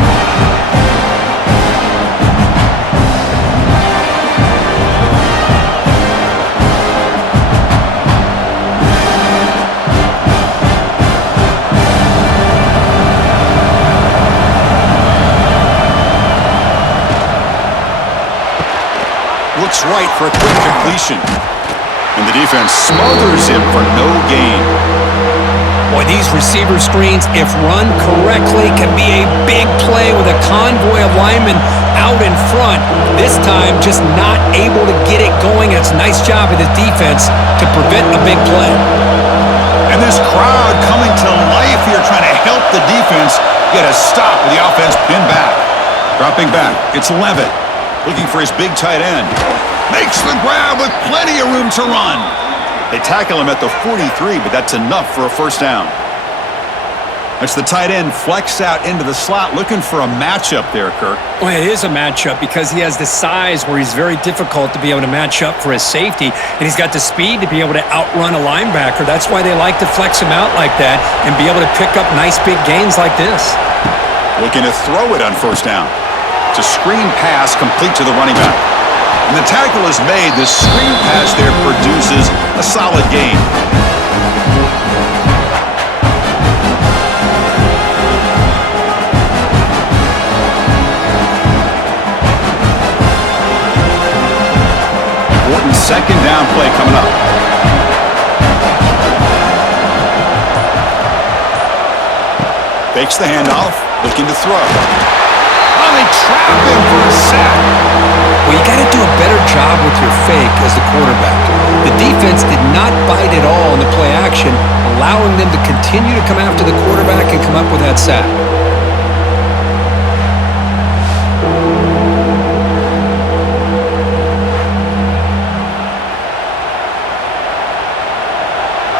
Looks right for a quick completion. And the defense smothers him for no gain. Boy, these receiver screens, if run correctly, can be a big play with a convoy of linemen out in front. This time, just not able to get it going. It's a nice job of the defense to prevent a big play. And this crowd coming to life here, trying to help the defense get a stop with the offense pinned back. Dropping back, it's Levitt. Looking for his big tight end. Makes the grab with plenty of room to run. They tackle him at the 43, but that's enough for a first down. That's the tight end flexed out into the slot, looking for a matchup there, Kirk. Well, it is a matchup because he has the size where he's very difficult to be able to match up for his safety, and he's got the speed to be able to outrun a linebacker. That's why they like to flex him out like that and be able to pick up nice big gains like this. Looking to throw it on first down. It's a screen pass complete to the running back. And the tackle is made. The screen pass there produces a solid gain. Important second down play coming up. Fakes the handoff, looking to throw. Oh, they trap him for a sack. Well, you got to do a better job with your fake as the quarterback. The defense did not bite at all in the play action, allowing them to continue to come after the quarterback and come up with that sack.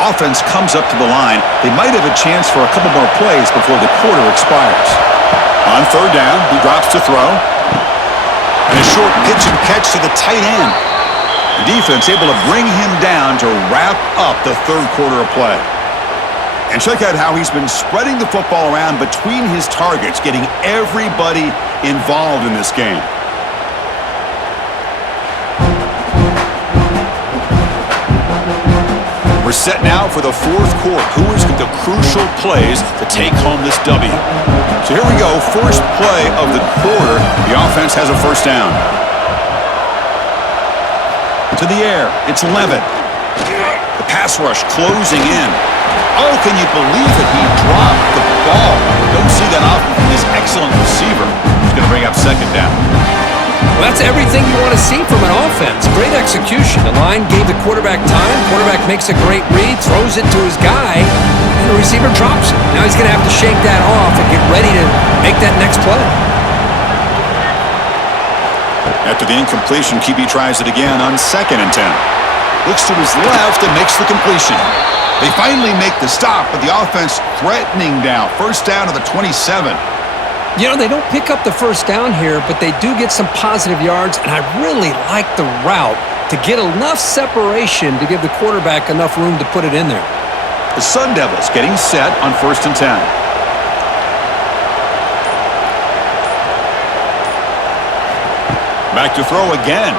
Offense comes up to the line. They might have a chance for a couple more plays before the quarter expires. On third down, he drops to throw. And a short pitch and catch to the tight end. The defense able to bring him down to wrap up the third quarter of play. And check out how he's been spreading the football around between his targets, getting everybody involved in this game. We're set now for the fourth quarter. Who is the crucial plays to take home this W? So here we go. First play of the quarter. The offense has a first down. To the air. It's Levitt. The pass rush closing in. Oh, can you believe it? He dropped the ball. Don't see that often from this excellent receiver. He's going to bring up second down. Well, that's everything you want to see from an offense. Great execution. The line gave the quarterback time. Quarterback makes a great read, throws it to his guy, and the receiver drops it. Now he's going to have to shake that off and get ready to make that next play. After the incompletion, QB tries it again on 2nd and 10. Looks to his left and makes the completion. They finally make the stop, but the offense threatening down. First down to the 27. You know, they don't pick up the first down here, but they do get some positive yards, and I really like the route to get enough separation to give the quarterback enough room to put it in there. The Sun Devils getting set on 1st and 10. Back to throw again.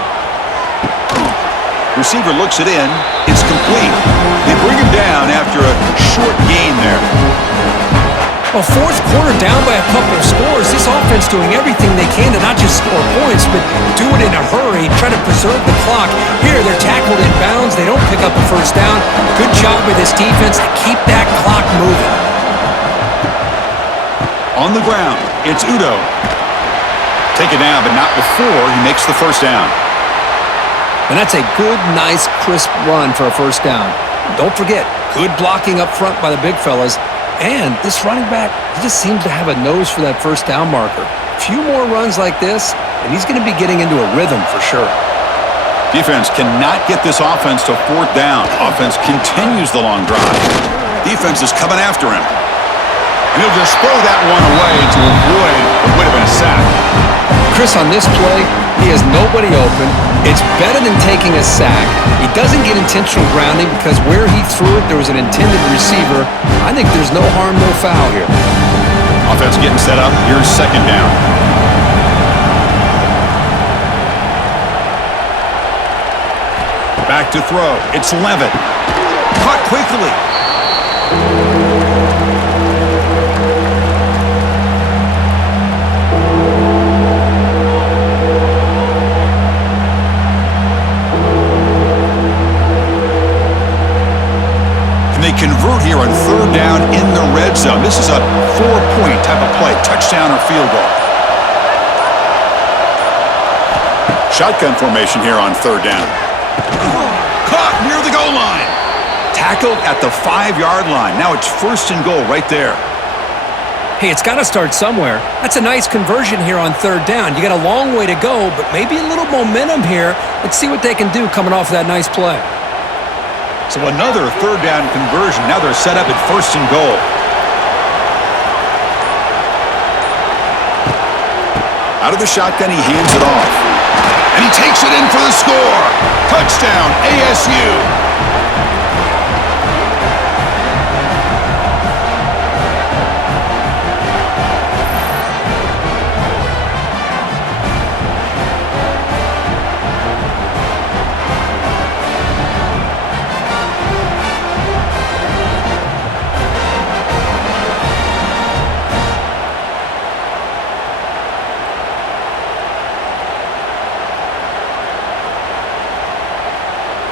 Receiver looks it in. It's complete. They bring him down after a short gain there. Well, fourth quarter down by a couple of scores. This offense doing everything they can to not just score points, but do it in a hurry, try to preserve the clock. Here, they're tackled in bounds. They don't pick up a first down. Good job by this defense to keep that clock moving. On the ground, it's Udo. Take it down, but not before he makes the first down. And that's a good, nice, crisp run for a first down. Don't forget, good blocking up front by the big fellas. And this running back, he just seems to have a nose for that first down marker. A few more runs like this, and he's going to be getting into a rhythm for sure. Defense cannot get this offense to fourth down. Offense continues the long drive. Defense is coming after him. And he'll just throw that one away to avoid what would have been a sack. Chris, on this play, he has nobody open. It's better than taking a sack. He doesn't get intentional grounding because where he threw it, there was an intended receiver. I think there's no harm, no foul here. Offense getting set up. Here's second down. Back to throw. It's Levitt. Caught quickly. They convert here on third down in the red zone. This is a 4-point type of play, touchdown or field goal. Shotgun formation here on third down. Caught near the goal line. Tackled at the 5-yard line. Now it's 1st and goal right there. Hey, it's got to start somewhere. That's a nice conversion here on third down. You got a long way to go, but maybe a little momentum here. Let's see what they can do coming off that nice play. So another third down conversion. Now they're set up at 1st and goal. Out of the shotgun, he hands it off. And he takes it in for the score. Touchdown, ASU.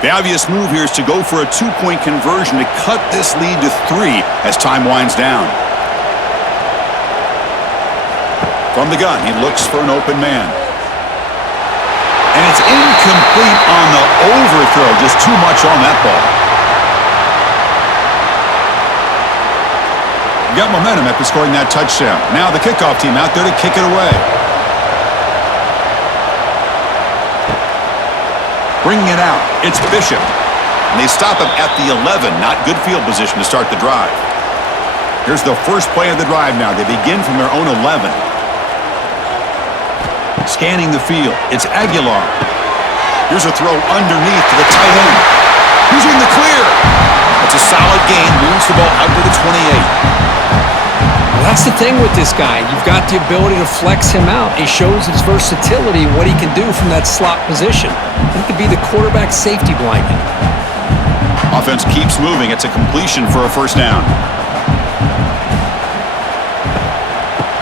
The obvious move here is to go for a 2-point conversion to cut this lead to 3 as time winds down. From the gun, he looks for an open man. And it's incomplete on the overthrow. Just too much on that ball. Got momentum after scoring that touchdown. Now the kickoff team out there to kick it away. Bringing it out, it's Bishop. And they stop him at the 11. Not good field position to start the drive. Here's the first play of the drive now. They begin from their own 11. Scanning the field, it's Aguilar. Here's a throw underneath to the tight end. Who's in the clear? It's a solid gain. Moves the ball out to the 28. Well, that's the thing with this guy. You've got the ability to flex him out. He shows his versatility, what he can do from that slot position. He could be the quarterback safety blanket. Offense keeps moving. It's a completion for a first down.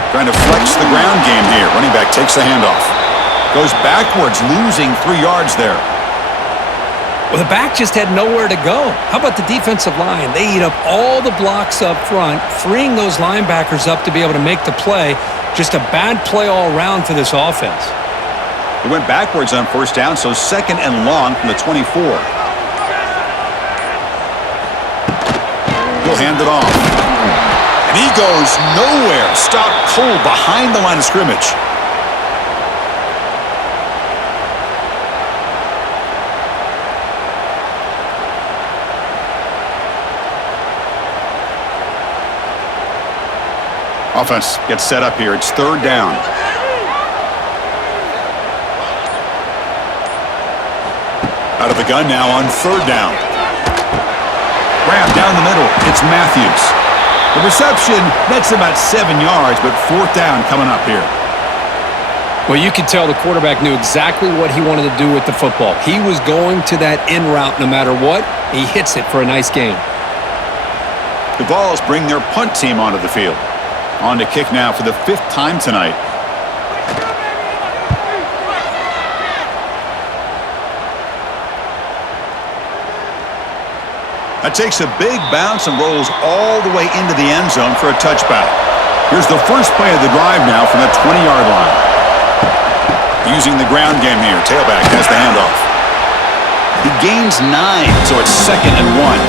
Trying to flex the ground game here. Running back takes the handoff. Goes backwards, losing 3 yards there. Well, the back just had nowhere to go. How about the defensive line? They eat up all the blocks up front, freeing those linebackers up to be able to make the play. Just a bad play all around for this offense. He went backwards on first down, so second and long from the 24. He'll hand it off. And he goes nowhere. Stopped cold behind the line of scrimmage. Offense gets set up here. It's third down. Out of the gun now on third down. Grab down the middle. It's Matthews. The reception nets about 7 yards, but fourth down coming up here. Well, you could tell the quarterback knew exactly what he wanted to do with the football. He was going to that in route no matter what. He hits it for a nice gain. The Vols bring their punt team onto the field. On to kick now for the 5th time tonight. That takes a big bounce and rolls all the way into the end zone for a touchback. Here's the first play of the drive now from the 20-yard line. Using the ground game here. Tailback has the handoff. He gains 9, so it's 2nd and 1.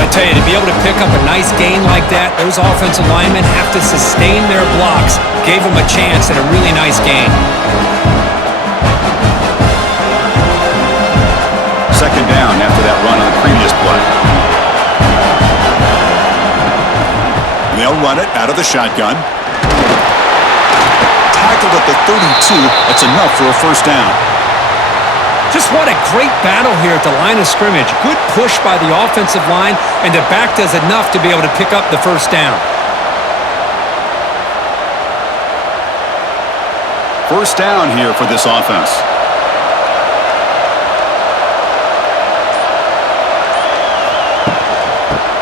I tell you, to be able to pick up a nice gain like that, those offensive linemen have to sustain their blocks. Gave them a chance at a really nice gain. Second down after that run on the previous play. And they'll run it out of the shotgun. Tackled at the 32. That's enough for a first down. Just what a great battle here at the line of scrimmage. Good push by the offensive line, and the back does enough to be able to pick up the first down. First down here for this offense.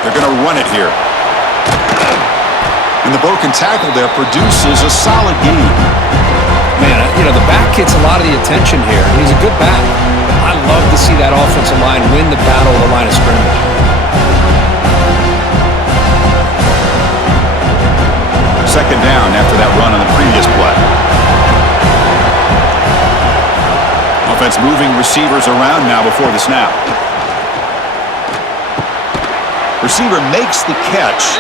They're going to run it here. And the broken tackle there produces a solid gain. Man, you know, the back gets a lot of the attention here. He's a good back. I love to see that offensive line win the battle of the line of scrimmage. Second down after that run on the previous play. Offense moving receivers around now before the snap. Receiver makes the catch,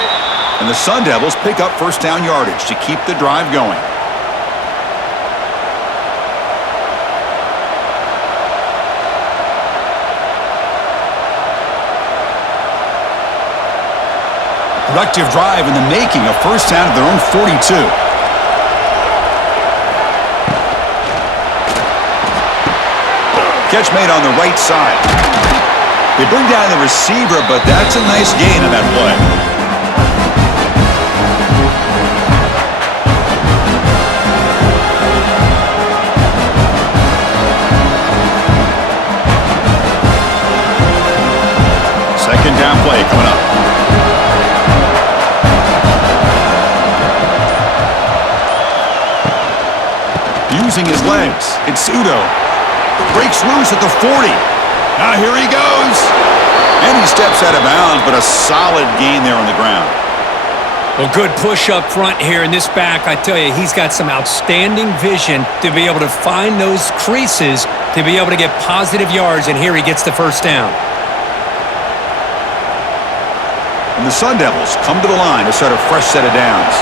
and the Sun Devils pick up first down yardage to keep the drive going. Productive drive in the making, a first down at their own 42. Catch made on the right side. They bring down the receiver, but that's a nice gain on that play. Second down play coming up. Using his legs, it's Udo. Breaks loose at the 40. Now here he goes. And he steps out of bounds, but a solid gain there on the ground. Well, good push up front here, and this back, I tell you, he's got some outstanding vision to be able to find those creases to be able to get positive yards, and here he gets the first down. And the SUNDEVILS come to the line to start a fresh set of downs.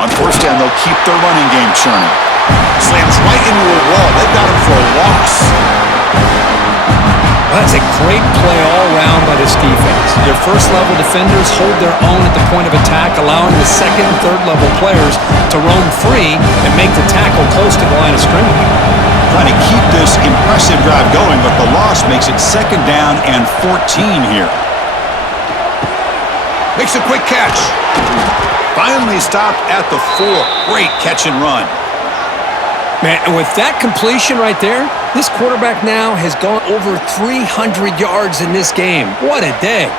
On first down, they'll keep their running game churning. Slams right into a wall. They've got him for a loss. Well, that's a great play all around by this defense. Their first-level defenders hold their own at the point of attack, allowing the second and third-level players to roam free and make the tackle close to the line of scrimmage. Trying to keep this impressive drive going, but the loss makes it second down and 14 here. Makes a quick catch. Finally stopped at the 4. Great catch and run. Man, and with that completion right there, this quarterback now has gone over 300 yards in this game. What a day.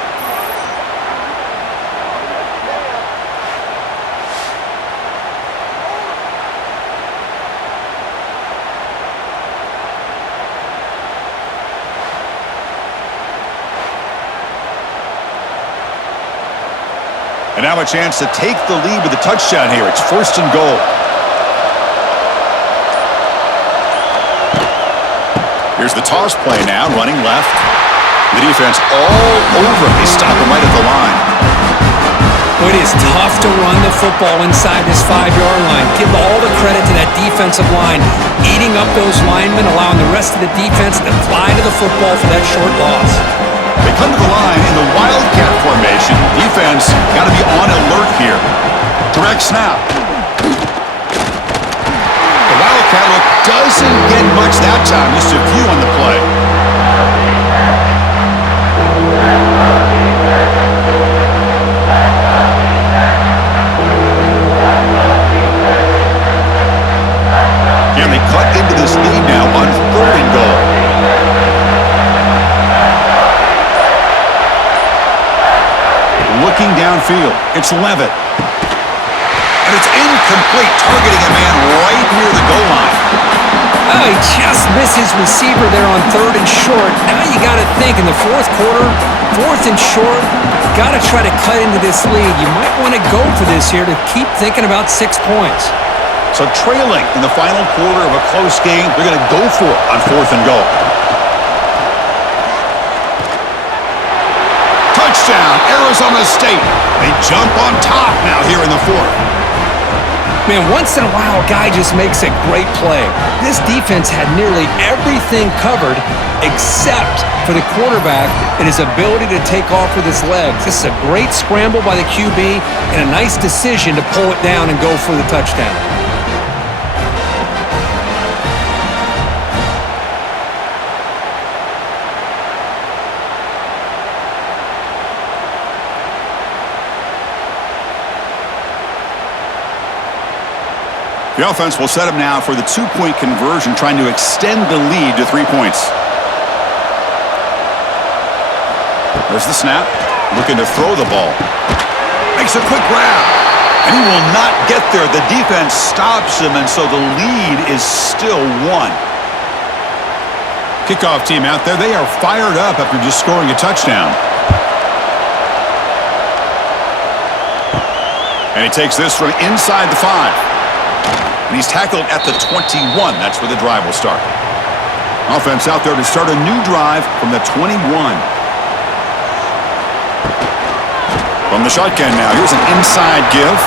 And now a chance to take the lead with a touchdown here. It's first and goal. Here's the toss play now, running left. The defense all over. They stop him right at the line. It is tough to run the football inside this 5-yard line. Give all the credit to that defensive line, eating up those linemen, allowing the rest of the defense to fly to the football for that short loss. They come to the line in the Wildcat formation. Defense got to be on alert here. Direct snap. The Wildcat look doesn't get much that time. Just a few on the play. And they cut into this lead now on third and goal. Looking downfield, it's Levitt. And it's incomplete, targeting a man right near the goal line. Oh, he just misses receiver there on third and short. Now you got to think in the fourth quarter, fourth and short, got to try to cut into this lead. You might want to go for this here to keep thinking about 6 points. So trailing in the final quarter of a close game, they're going to go for it on fourth and goal. Touchdown, Arizona State. They jump on top now here in the fourth. Man, once in a while, a guy just makes a great play. This defense had nearly everything covered except for the quarterback and his ability to take off with his legs. This is a great scramble by the QB and a nice decision to pull it down and go for the touchdown. The offense will set up now for the 2-point conversion, trying to extend the lead to 3 points. There's the snap. Looking to throw the ball. Makes a quick grab. And he will not get there. The defense stops him, and so the lead is still 1. Kickoff team out there. They are fired up after just scoring a touchdown. And he takes this from inside the 5. And he's tackled at the 21. That's where the drive will start. Offense out there to start a new drive from the 21. From the shotgun now, here's an inside give.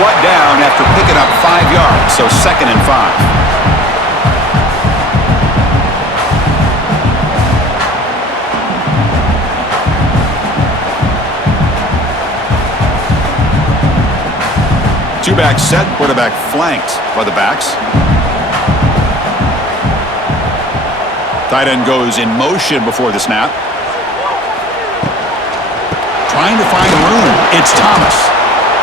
Brought down after picking up 5 yards, so second and 5. Two-back set, quarterback flanked by the backs. Tight end goes in motion before the snap. Trying to find room. It's Thomas.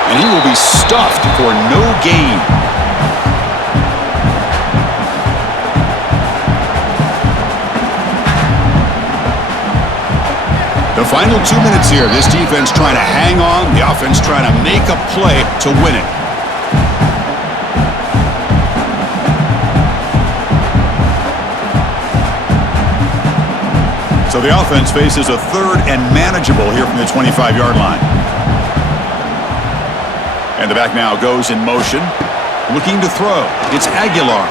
And he will be stuffed for no gain. The final 2 minutes here. This defense trying to hang on. The offense trying to make a play to win it. So the offense faces a third and manageable here from the 25-yard line. And the back now goes in motion, looking to throw. It's Aguilar.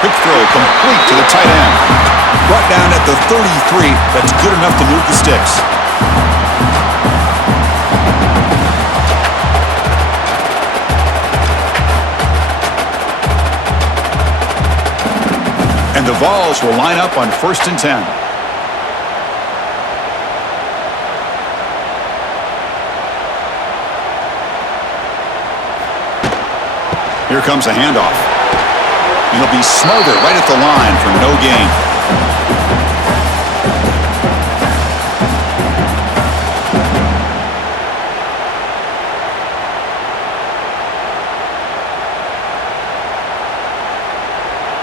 Quick throw complete to the tight end. Brought down at the 33. That's good enough to move the sticks. And the Vols will line up on 1st and 10. Here comes a handoff. And he'll be smothered right at the line for no gain.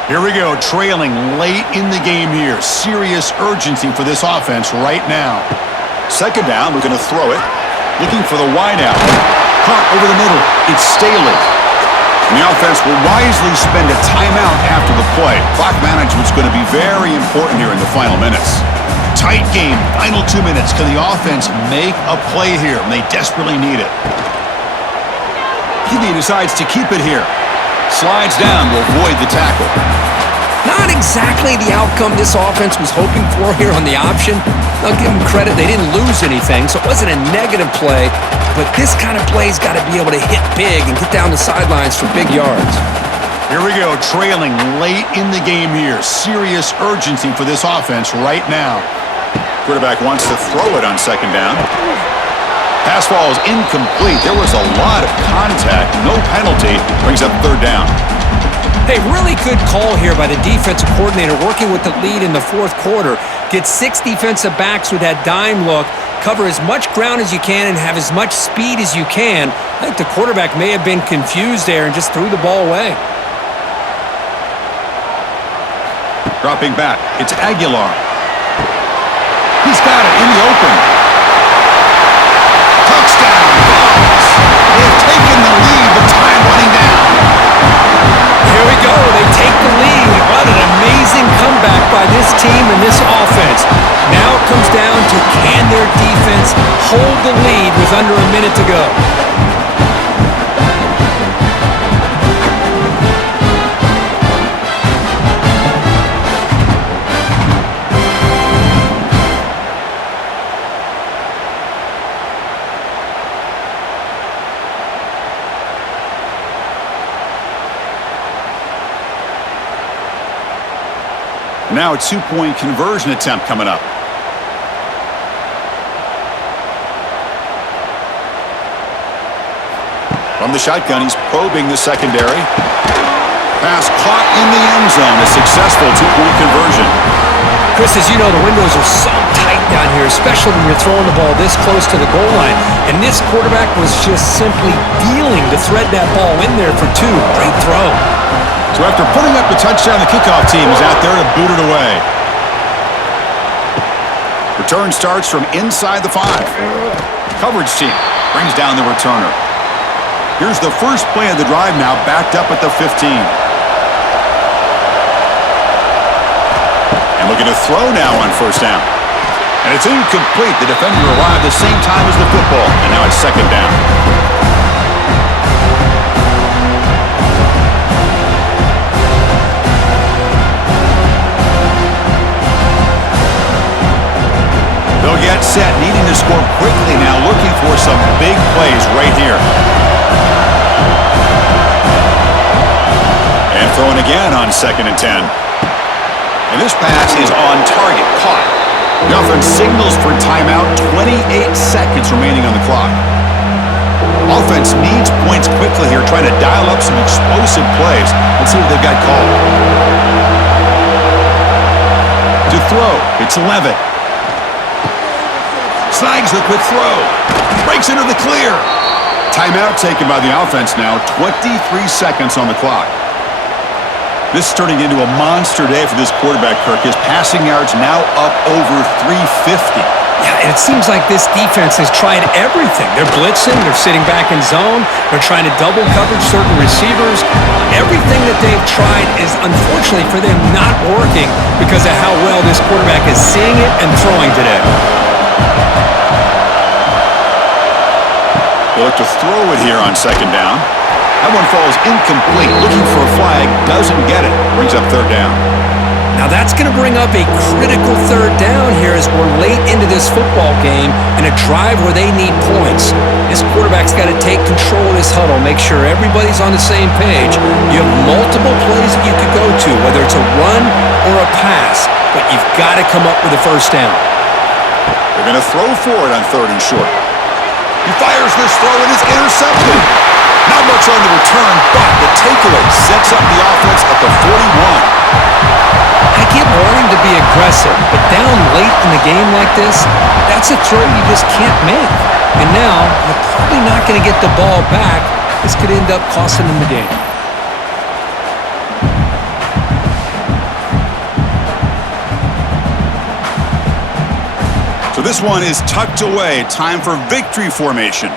Here we go, trailing late in the game here. Serious urgency for this offense right now. 2nd down, we're going to throw it. Looking for the wideout. Caught over the middle. It's Staley. And the offense will wisely spend a timeout after the play. Clock management's going to be very important here in the final minutes. Tight game, final 2 minutes. Can the offense make a play here? And they desperately need it. He decides to keep it here. Slides down to avoid the tackle. Not exactly the outcome this offense was hoping for here on the option. I'll give them credit, they didn't lose anything, so it wasn't a negative play, but this kind of play's got to be able to hit big and get down the sidelines for big yards. Here we go, trailing late in the game here. Serious urgency for this offense right now. Quarterback wants to throw it on 2nd down. Pass ball is incomplete. There was a lot of contact. No penalty. Brings up 3rd down. Hey, really good call here by the defensive coordinator working with the lead in the 4th quarter. Get 6 defensive backs with that dime look. Cover as much ground as you can and have as much speed as you can. I think the quarterback may have been confused there and just threw the ball away. Dropping back. It's Aguilar. He's got it in the open. Touchdown, Vols. They've taken the lead, but time running down. Here we go. They take the lead. What an amazing comeback by this team and this offense. Now it comes down to can their defense hold the lead with under a minute to go. Now a 2-point conversion attempt coming up. From the shotgun, he's probing the secondary. Pass caught in the end zone. A successful 2-point conversion. Chris, as you know, the windows are so tight down here, especially when you're throwing the ball this close to the goal line. And this quarterback was just simply dealing to thread that ball in there for 2. Great throw. So after putting up the touchdown, the kickoff team is out there to boot it away. Return starts from inside the 5. Coverage team brings down the returner. Here's the first play of the drive now, backed up at the 15. And looking to throw now on 1st down. And it's incomplete. The defender arrived the same time as the football, and now it's 2nd down. They'll get set, needing to score quickly now, looking for some big plays right here. And throwing again on 2nd and 10. And this pass is on target, caught. The offense signals for timeout, 28 seconds remaining on the clock. Offense needs points quickly here, trying to dial up some explosive plays. Let's see what they've got called. To throw, it's Levitt. Snags the quick throw. Breaks into the clear. Timeout taken by the offense now. 23 seconds on the clock. This is turning into a monster day for this quarterback, Kirk. His passing yards now up over 350. Yeah, and it seems like this defense has tried everything. They're blitzing, they're sitting back in zone, they're trying to double coverage certain receivers. Everything that they've tried is, unfortunately for them, not working because of how well this quarterback is seeing it and throwing today. They look to throw it here on second down. That one falls incomplete. Looking for a flag, doesn't get it. Brings up third down. Now that's going to bring up a critical third down here as we're late into this football game in a drive where they need points. This quarterback's got to take control of this huddle, make sure everybody's on the same page. You have multiple plays that you could go to, whether it's a run or a pass, but you've got to come up with a first down. They're going to throw for it on third and short. He fires this throw and it's intercepted. Not much on the return, but the takeaway sets up the offense at the 41. I get wanting to be aggressive, but down late in the game like this, that's a throw you just can't make. And now, you're probably not going to get the ball back. This could end up costing them the game. So this one is tucked away. Time for victory formation.